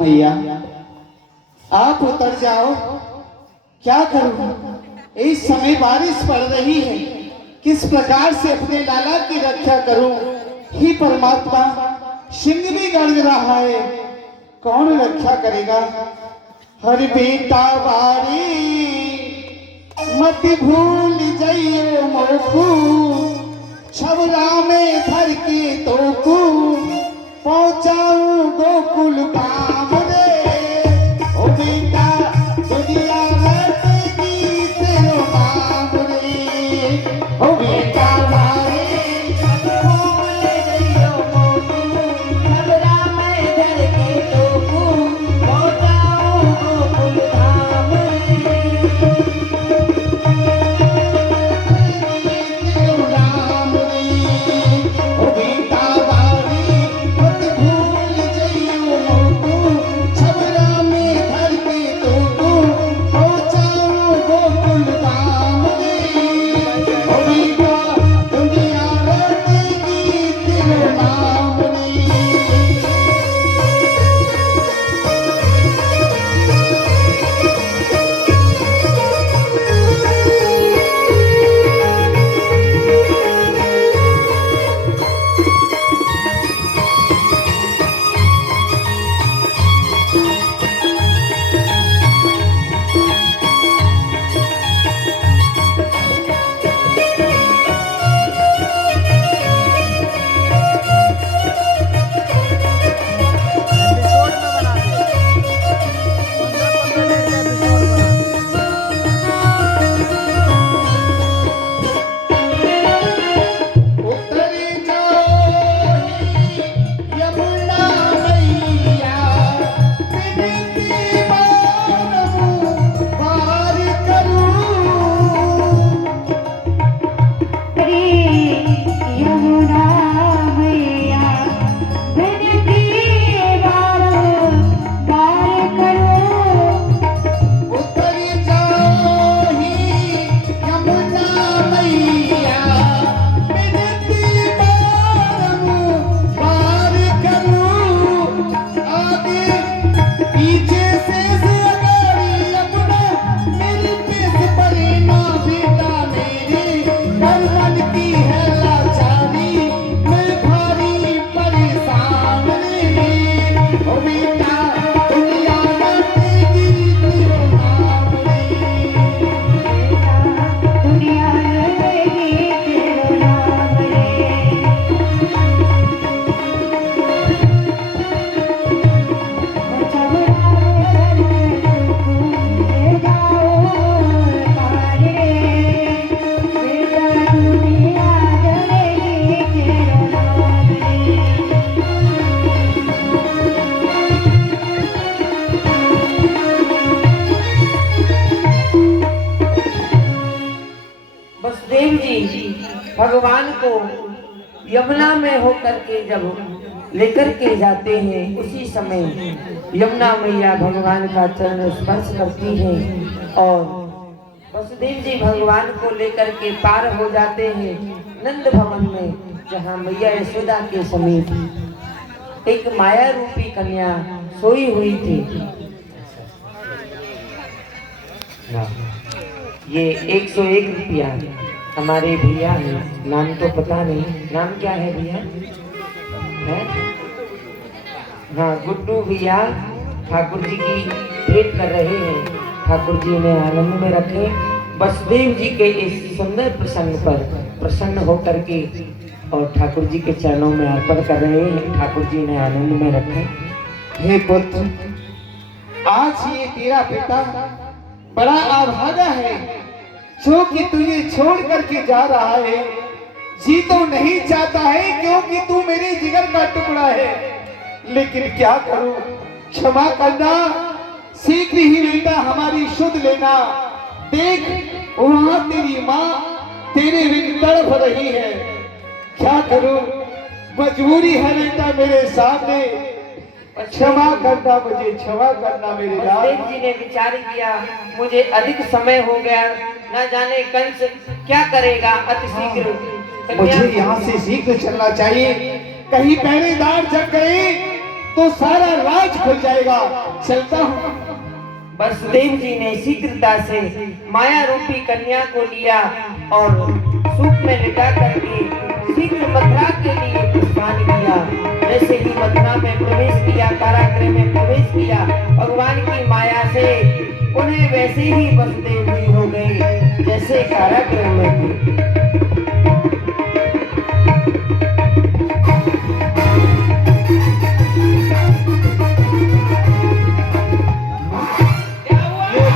मैया, आप उतर जाओ। क्या करूं, इस समय बारिश पड़ रही है, किस प्रकार से अपने लाला की रक्षा करूं? ही परमात्मा, सिंह भी गर्ज रहा है, कौन रक्षा करेगा? हर बेटा बारी मत भूल जाइयो मोकू, छबरा में धर के तोकू पहुंचाऊं गोकुल धाम रे। ओ बेटा दुनिया रटेगी तेरो नाम रे। ओ बेटा मारे भूल गइयो मोकू, छबरा में धर के तोकू पहुंचाऊं गोकुल धाम रे। तेरो नाम रे। ओ बेटा बारी मत भूल जाइयो मोकू, छबरा में धर के तोकू पहुंचाऊं गोकुल धाम रे। ओ बेटा दुनिया रटेगी तेरो नाम रे। उतर जाओ यमुना मैया, विनती मानूं पार करूं। रे यमुना मैया, विनती बार करो। उतर जाओ यमुना मैया, विनती मानूं पार करूं। आगे पीछे से गाड़ी अपना मेरे पेश परे ना बेटा मेरे, हर मन की है लाचारी, मैं भारी परेशान रे। ओ बेटा दुनिया रटेगी तेरो नाम रे। दुनिया रटेगी तेरो नाम रे। वसुदेव जी भगवान को यमुना में होकर के जब लेकर के जाते हैं, उसी समय यमुना मैया भगवान का चरण स्पर्श करती है और वसुदेव जी भगवान को लेकर के पार हो जाते हैं नंद भवन में, जहाँ मैया यशोदा के समीप एक माया रूपी कन्या सोई हुई थी। ये 101 रुपया हमारे भैया है, नाम तो पता नहीं, नाम क्या है भैया? है? हाँ, गुड्डू भैया ठाकुर जी की भेंट कर रहे हैं। ठाकुर जी ने आनंद में रखे, वसुदेव जी के इस सुंदर प्रसंग पर प्रसन्न होकर के और ठाकुर जी के चरणों में अर्पण कर रहे हैं। ठाकुर जी ने आनंद में रखे। हे पुत्र, आज ये तेरा पिता बड़ा अभागा है, जो कि तुझे छोड़ करके जा रहा है। जी तो नहीं चाहता है, क्योंकि तू मेरे जिगर का टुकड़ा है, लेकिन क्या करूं, क्षमा करना। शीघ्र ही बेटा हमारी शुद्ध लेना। देख वहां तेरी माँ तेरे बिन तड़प रही है। क्या करूं, मजबूरी है बेटा मेरे सामने। क्षमा करना, मुझे क्षमा करना मेरे लाल। वसुदेव जी ने विचार किया, मुझे अधिक समय हो गया, न जाने कंस क्या करेगा। अति शीघ्र मुझे यहाँ से शीघ्र चलना चाहिए, कहीं पहरेदार जग गए तो सारा राज आज खुल जाएगा। चलता हूँ। वसुदेव जी ने शीघ्रता से माया रूपी कन्या को लिया और सूप में लिटा करके शीघ्र मथुरा के लिए प्रस्थान किया। जैसे ही मथुरा में प्रवेश किया, कारागृह में प्रवेश किया, भगवान की माया से उन्हें वैसे ही वसुदेव जी हो गए जैसे कारागृह में थे।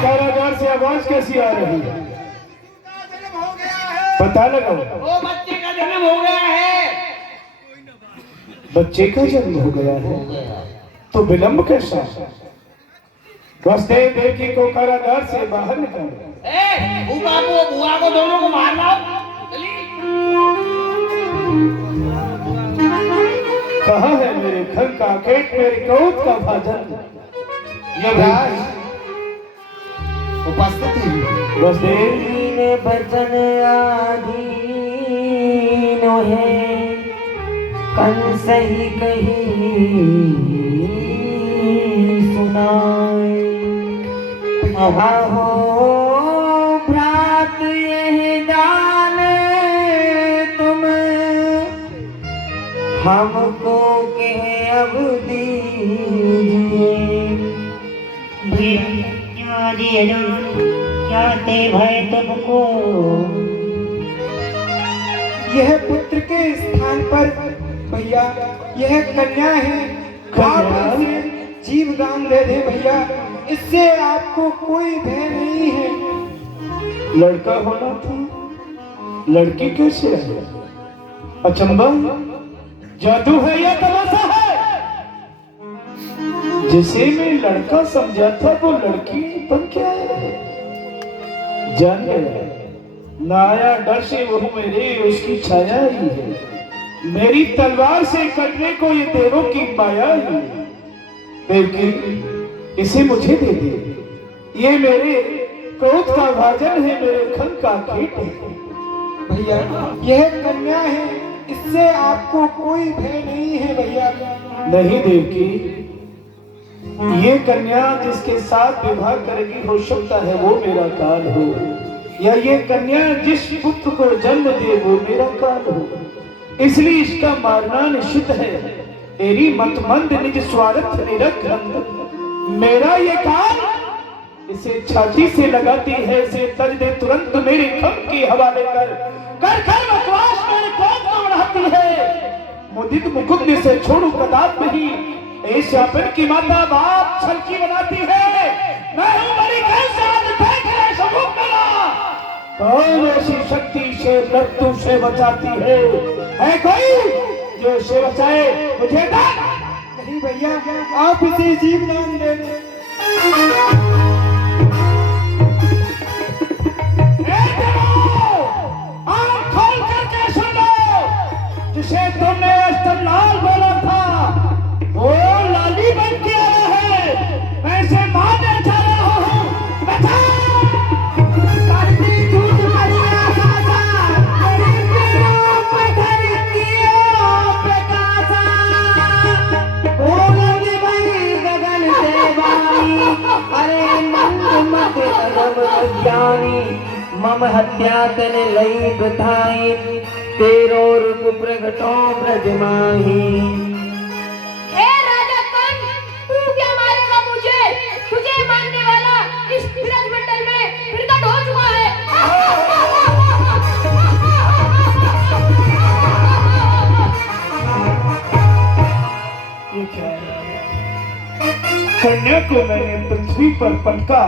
कारागार से आवाज कैसी आ रही है? पता लगाओ। वो बच्चे का जन्म हो गया है। बच्चे का जन्म हो गया है तो विलंब कैसा? वसुदेव देवकी को कारागार से बाहर निकालो। बुआ को बुआ को दोनों को मार लाओ। कहाँ है मेरे घर का गेट, मेरे कौत का भाजन? युवराज उपस्थित ही वसुदेव दीन बचन आधीन है, कंस ही कही सुनाए। अहो भ्रात यह दान तुम हमको कह अब दीजिए। जाते भय तुमको यह पुत्र के स्थान पर भैया यह कन्या है। आप इसे जीव दान दे दे भैया, इससे आपको कोई भय नहीं है। लड़का होना था, लड़की कैसे है? अचंबा, जादू है या तमाशा है? जिसे मैं लड़का समझा था वो लड़की बन के आया है। जान गया नाया डर से वो मेरे उसकी छाया ही है। मेरी तलवार से कटने को ये देवों की माया ही है। देवकी इसे मुझे दे दे, ये मेरे क्रोध का भाजन है, मेरे खन का कीट है। भैया यह कन्या है, इससे आपको कोई भय नहीं है भैया। नहीं देवकी, ये कन्या जिसके साथ विवाह करेगी हो सकता है वो मेरा काल हो, या ये कन्या जिस पुत्र को जन्म दे वो मेरा काल हो। इसलिए इसका मारना निश्चित है। तेरी मतमंद निज स्वार्थ निरखंड मेरा ये काल इसे छाती से लगाती है, इसे तज दे तुरंत मेरे खम के हवाले कर बकवास मेरे क्रोध को बढ़ाती है। मुदित मुकुंद से छोड़ू कदाप नहीं, इस शापन की माता बाप छलकी बनाती है। मैं हूं बड़ी कैसे आज देख रहे सबूत मेरा। कौन ऐसी शक्ति से मृत्यु से बचाती है कोई जो से बचाए मुझे? नहीं भैया आप इसे जीव दान दे दे। आंख खोल करके सुन लो, जिसे तुमने अष्टलाल बोला था वो लाली बन के आया है। मैं इसे मारने जा रहा हूँ। बचा मम हत्या तन लई बधाई, तेरो रूप प्रगटो ब्रज माही। हे राजा कंस, तू क्या मारेगा मुझे? तुझे मारने वाला इस ब्रजमंडल में प्रकट हो चुका है। ये क्या है? कन्या को मैंने पृथ्वी पर पटका,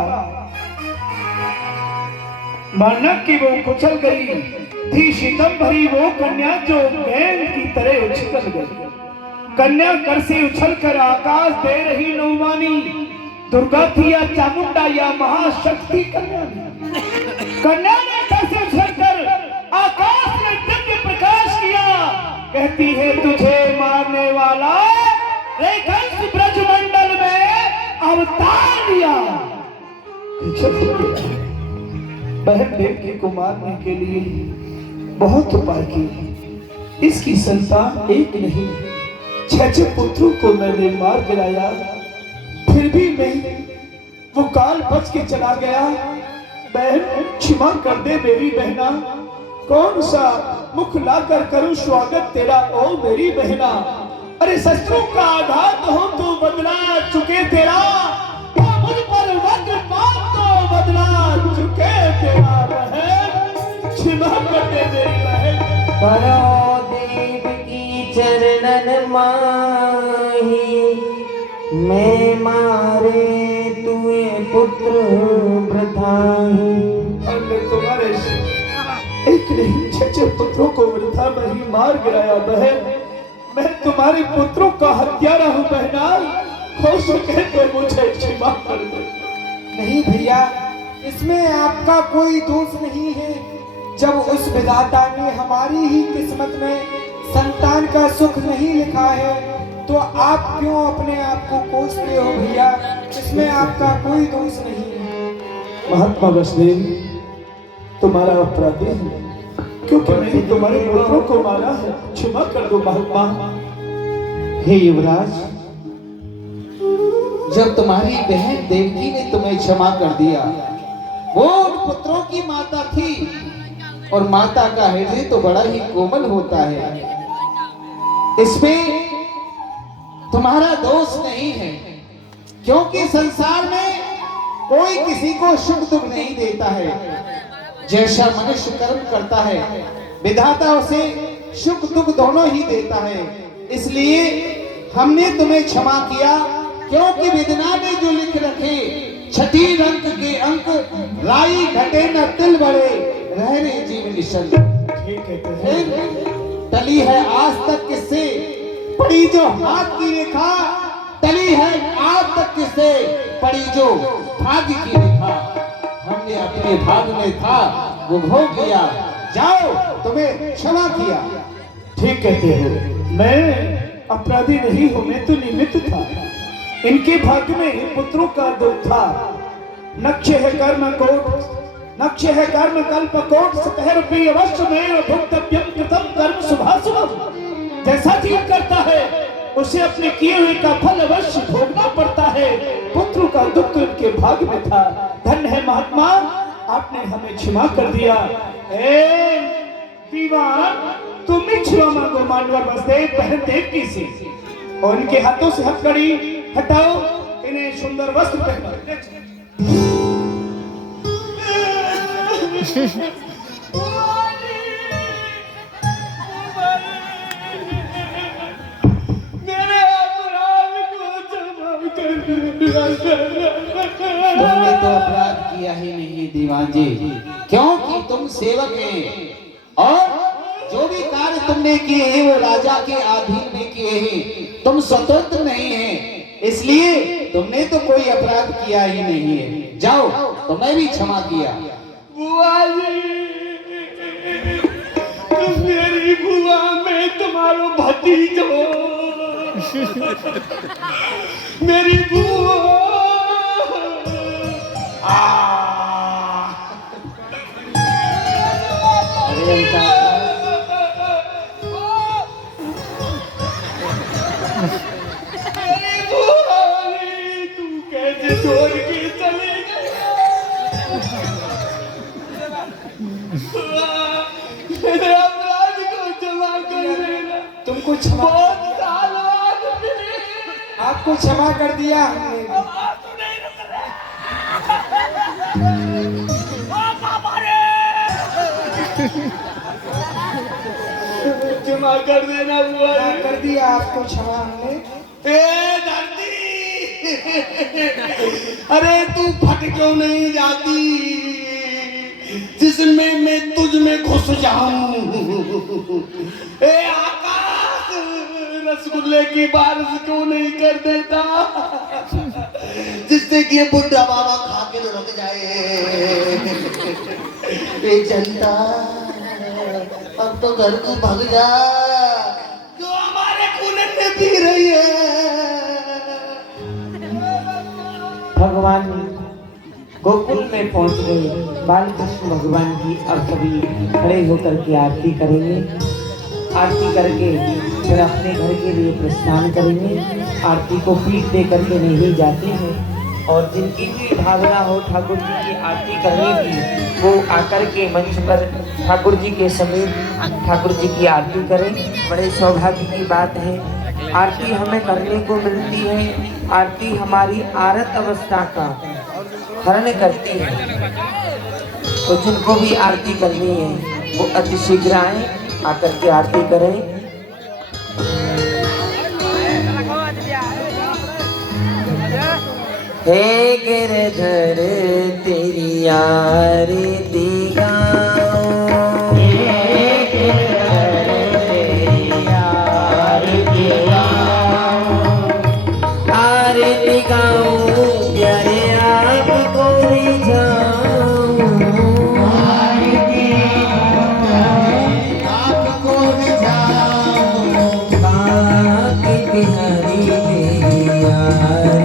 माना कि वो कुचल गई थी शीतम भरी वो कन्या जो गेंद की तरह उछल गई। कन्या कर से उछल कर आकाश दे रही नौवानी दुर्गा थी या चामुंडा या महाशक्ति कन्या ने कर से उछल कर आकाश में दिव्य प्रकाश किया। कहती है तुझे मारने वाला रे कंस ब्रजमंडल में अवतार लिया। बहन देवकी को मारने के लिए बहुत उपाय किए। इसकी संतान एक नहीं 6 पुत्रों को मैंने मार गिराया, फिर भी मैं वो काल बच के चला गया। बहन क्षमा कर दे मेरी बहना, कौन सा मुख लाकर करूं स्वागत तेरा ओ मेरी बहना। अरे शत्रु का आघात हो तो बदला चुके तेरा, ओ मुझ पर वज्रपात तो बदला चुके तेरा। बहन क्षमा कर दे मेरी बहन। करो देव की चरणन माही, मैं मारे तुए पुत्र वृथाही। और मैं तुम्हारे एक नहीं 6 पुत्रों को वृथा में ही मार गिराया। बहन मैं तुम्हारे पुत्रों का हत्यारा हूँ बहना, हो सके तो मुझे क्षमा कर दो। नहीं भैया, इसमें आपका कोई दोष नहीं है। जब उस विधाता ने हमारी ही किस्मत में संतान का सुख नहीं लिखा है तो आप क्यों अपने आप को कोसते हो भैया? इसमें आपका कोई दोष नहीं है। महात्मा वसुदेव तुम्हारा अपराधी है, क्योंकि मैंने तुम्हारे पुत्रों को मारा है। क्षमा कर दो महात्मा। हे युवराज, जब तुम्हारी बहन देवकी ने तुम्हें क्षमा कर दिया, वो उन पुत्रों की माता थी और माता का हृदय तो बड़ा ही कोमल होता है, इसमें तुम्हारा दोष नहीं है। क्योंकि संसार में कोई किसी को सुख दुख नहीं देता है। जैसा मनुष्य कर्म करता है विधाता उसे सुख दुख दोनों ही देता है। इसलिए हमने तुम्हें क्षमा किया, क्योंकि विधना ने जो लिख रखे 6 अंक के अंक, राई घटे न तिल बड़े रहने जीव निशन। टली है आज तक किससे पड़ी जो हाथ की रेखा, टली है आज तक किससे पड़ी जो भाग्य की रेखा। हमने अपने भाग में था वो भोग लिया, जाओ तुम्हें क्षमा किया। ठीक कहते हो, मैं अपराधी नहीं हूँ, मैं तो निमित्त था। इनके भाग्य में पुत्रों का दुख था। नक्ष है कर्म कोट, नक्ष है कर्म कल्प कोट, सतहर भी अवश्य में भुक्तव्यम कृतम कर्म शुभाशुभम। जैसा जीव करता है उसे अपने किए हुए का फल अवश्य भोगना पड़ता है। पुत्रों का दुख तो इनके भाग्य में था। धन्य है महात्मा, आपने हमें क्षमा कर दिया। दीवान तुम भी क्षमा मांगो मानवर वसुदेव बहन देवकी से, और इनके हाथों से हथकड़ी हटाओ, इन्हें सुंदर वस्त्र पहनाओ। तुमने तो अपराध किया ही नहीं दीवान जी, क्योंकि तुम सेवक हैं और जो भी कार्य तुमने किए हैं वो राजा के अधीन में किए हैं। तुम स्वतंत्र नहीं हैं, इसलिए तुमने तो कोई अपराध किया ही नहीं है। जाओ, तुम्हें भी क्षमा किया। बुआ जी, मेरी बुआ, मैं तुम्हारो भतीजो, मेरी बुआ। मेरी बुआ, तू कैसे छोड़ के चले गई? मेरे अपराध को क्षमा कर देना। तुमको क्षमा, बहुत साल बाद मिले। आपको क्षमा कर दिया हमने। क्षमा कर देना बुआ, कर दिया आपको क्षमा हमने। ए धरती, अरे तू फट क्यों नहीं जाती जिसमें मैं तुझ में घुस जाऊं। ए आकाश, रसगुल्ले की बारिश क्यों नहीं कर देता जिससे कि ये बुढ़ा बाबा खा के तो रुक जाए। ए जनता, अब तो घर को भाग जा, जो हमारे खून में पी रही है। भगवान गोकुल में पहुंच गए। बाल कृष्ण भगवान की अब सभी खड़े होकर के आरती करेंगे। आरती करके फिर अपने घर के लिए प्रस्थान करेंगे। आरती को पीठ दे करके नहीं जाते हैं और जिनकी भी भावना हो ठाकुर जी की आरती करने की वो आकर के मंच पर ठाकुर जी के समीप ठाकुर जी की आरती करें। बड़े सौभाग्य की बात है, आरती हमें करने को मिलती है। आरती हमारी आरत अवस्था का हरण करती है, तो जिनको भी आरती करनी है वो अति शीघ्र आए, आकर के आरती करें। हे गिरधर तेरी आरती गाऊं, हे गिरधर तेरी आरती गाऊं, आरती गाऊं प्यारे आपको रिझाऊं, आरती गाऊं आपको रिझाऊं, बाकी बिहारी तेरी आरती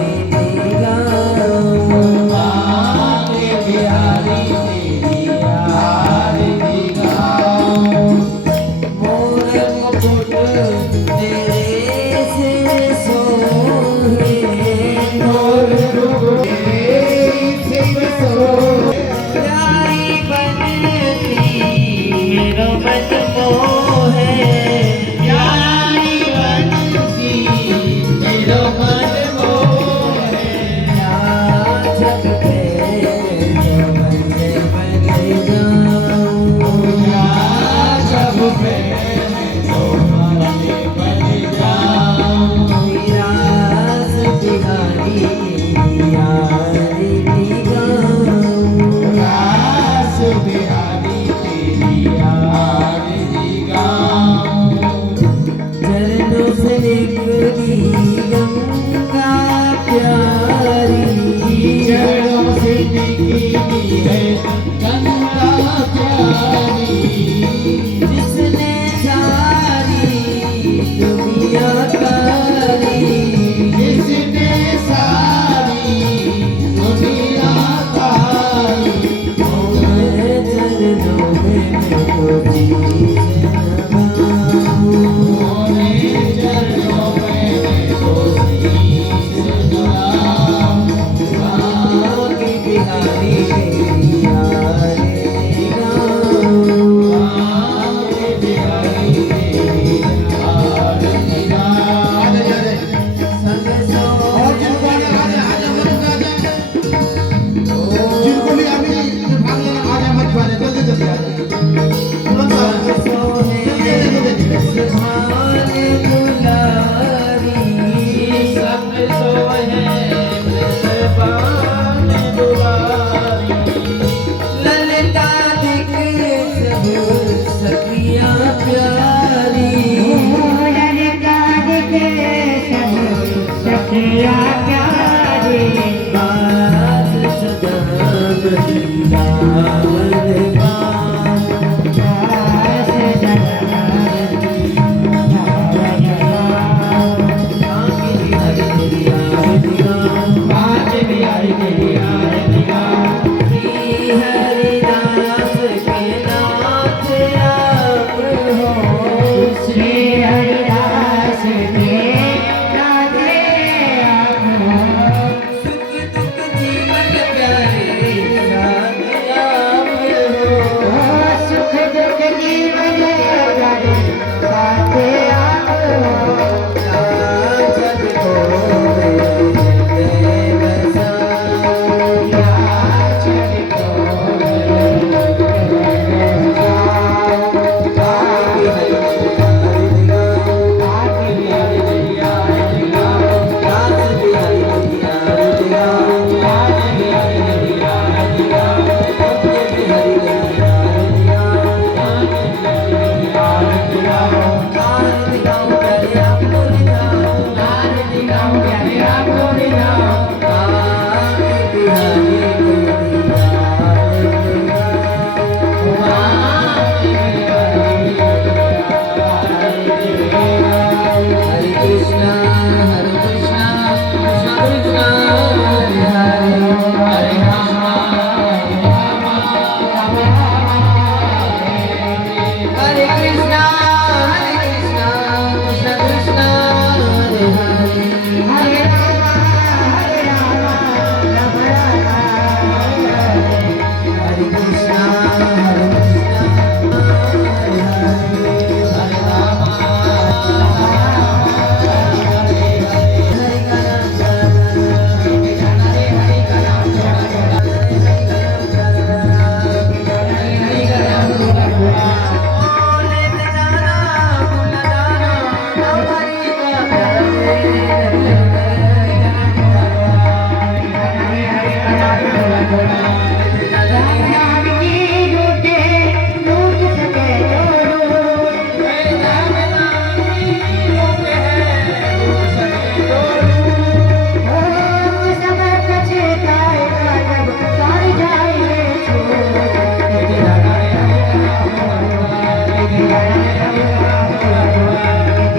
Yeah.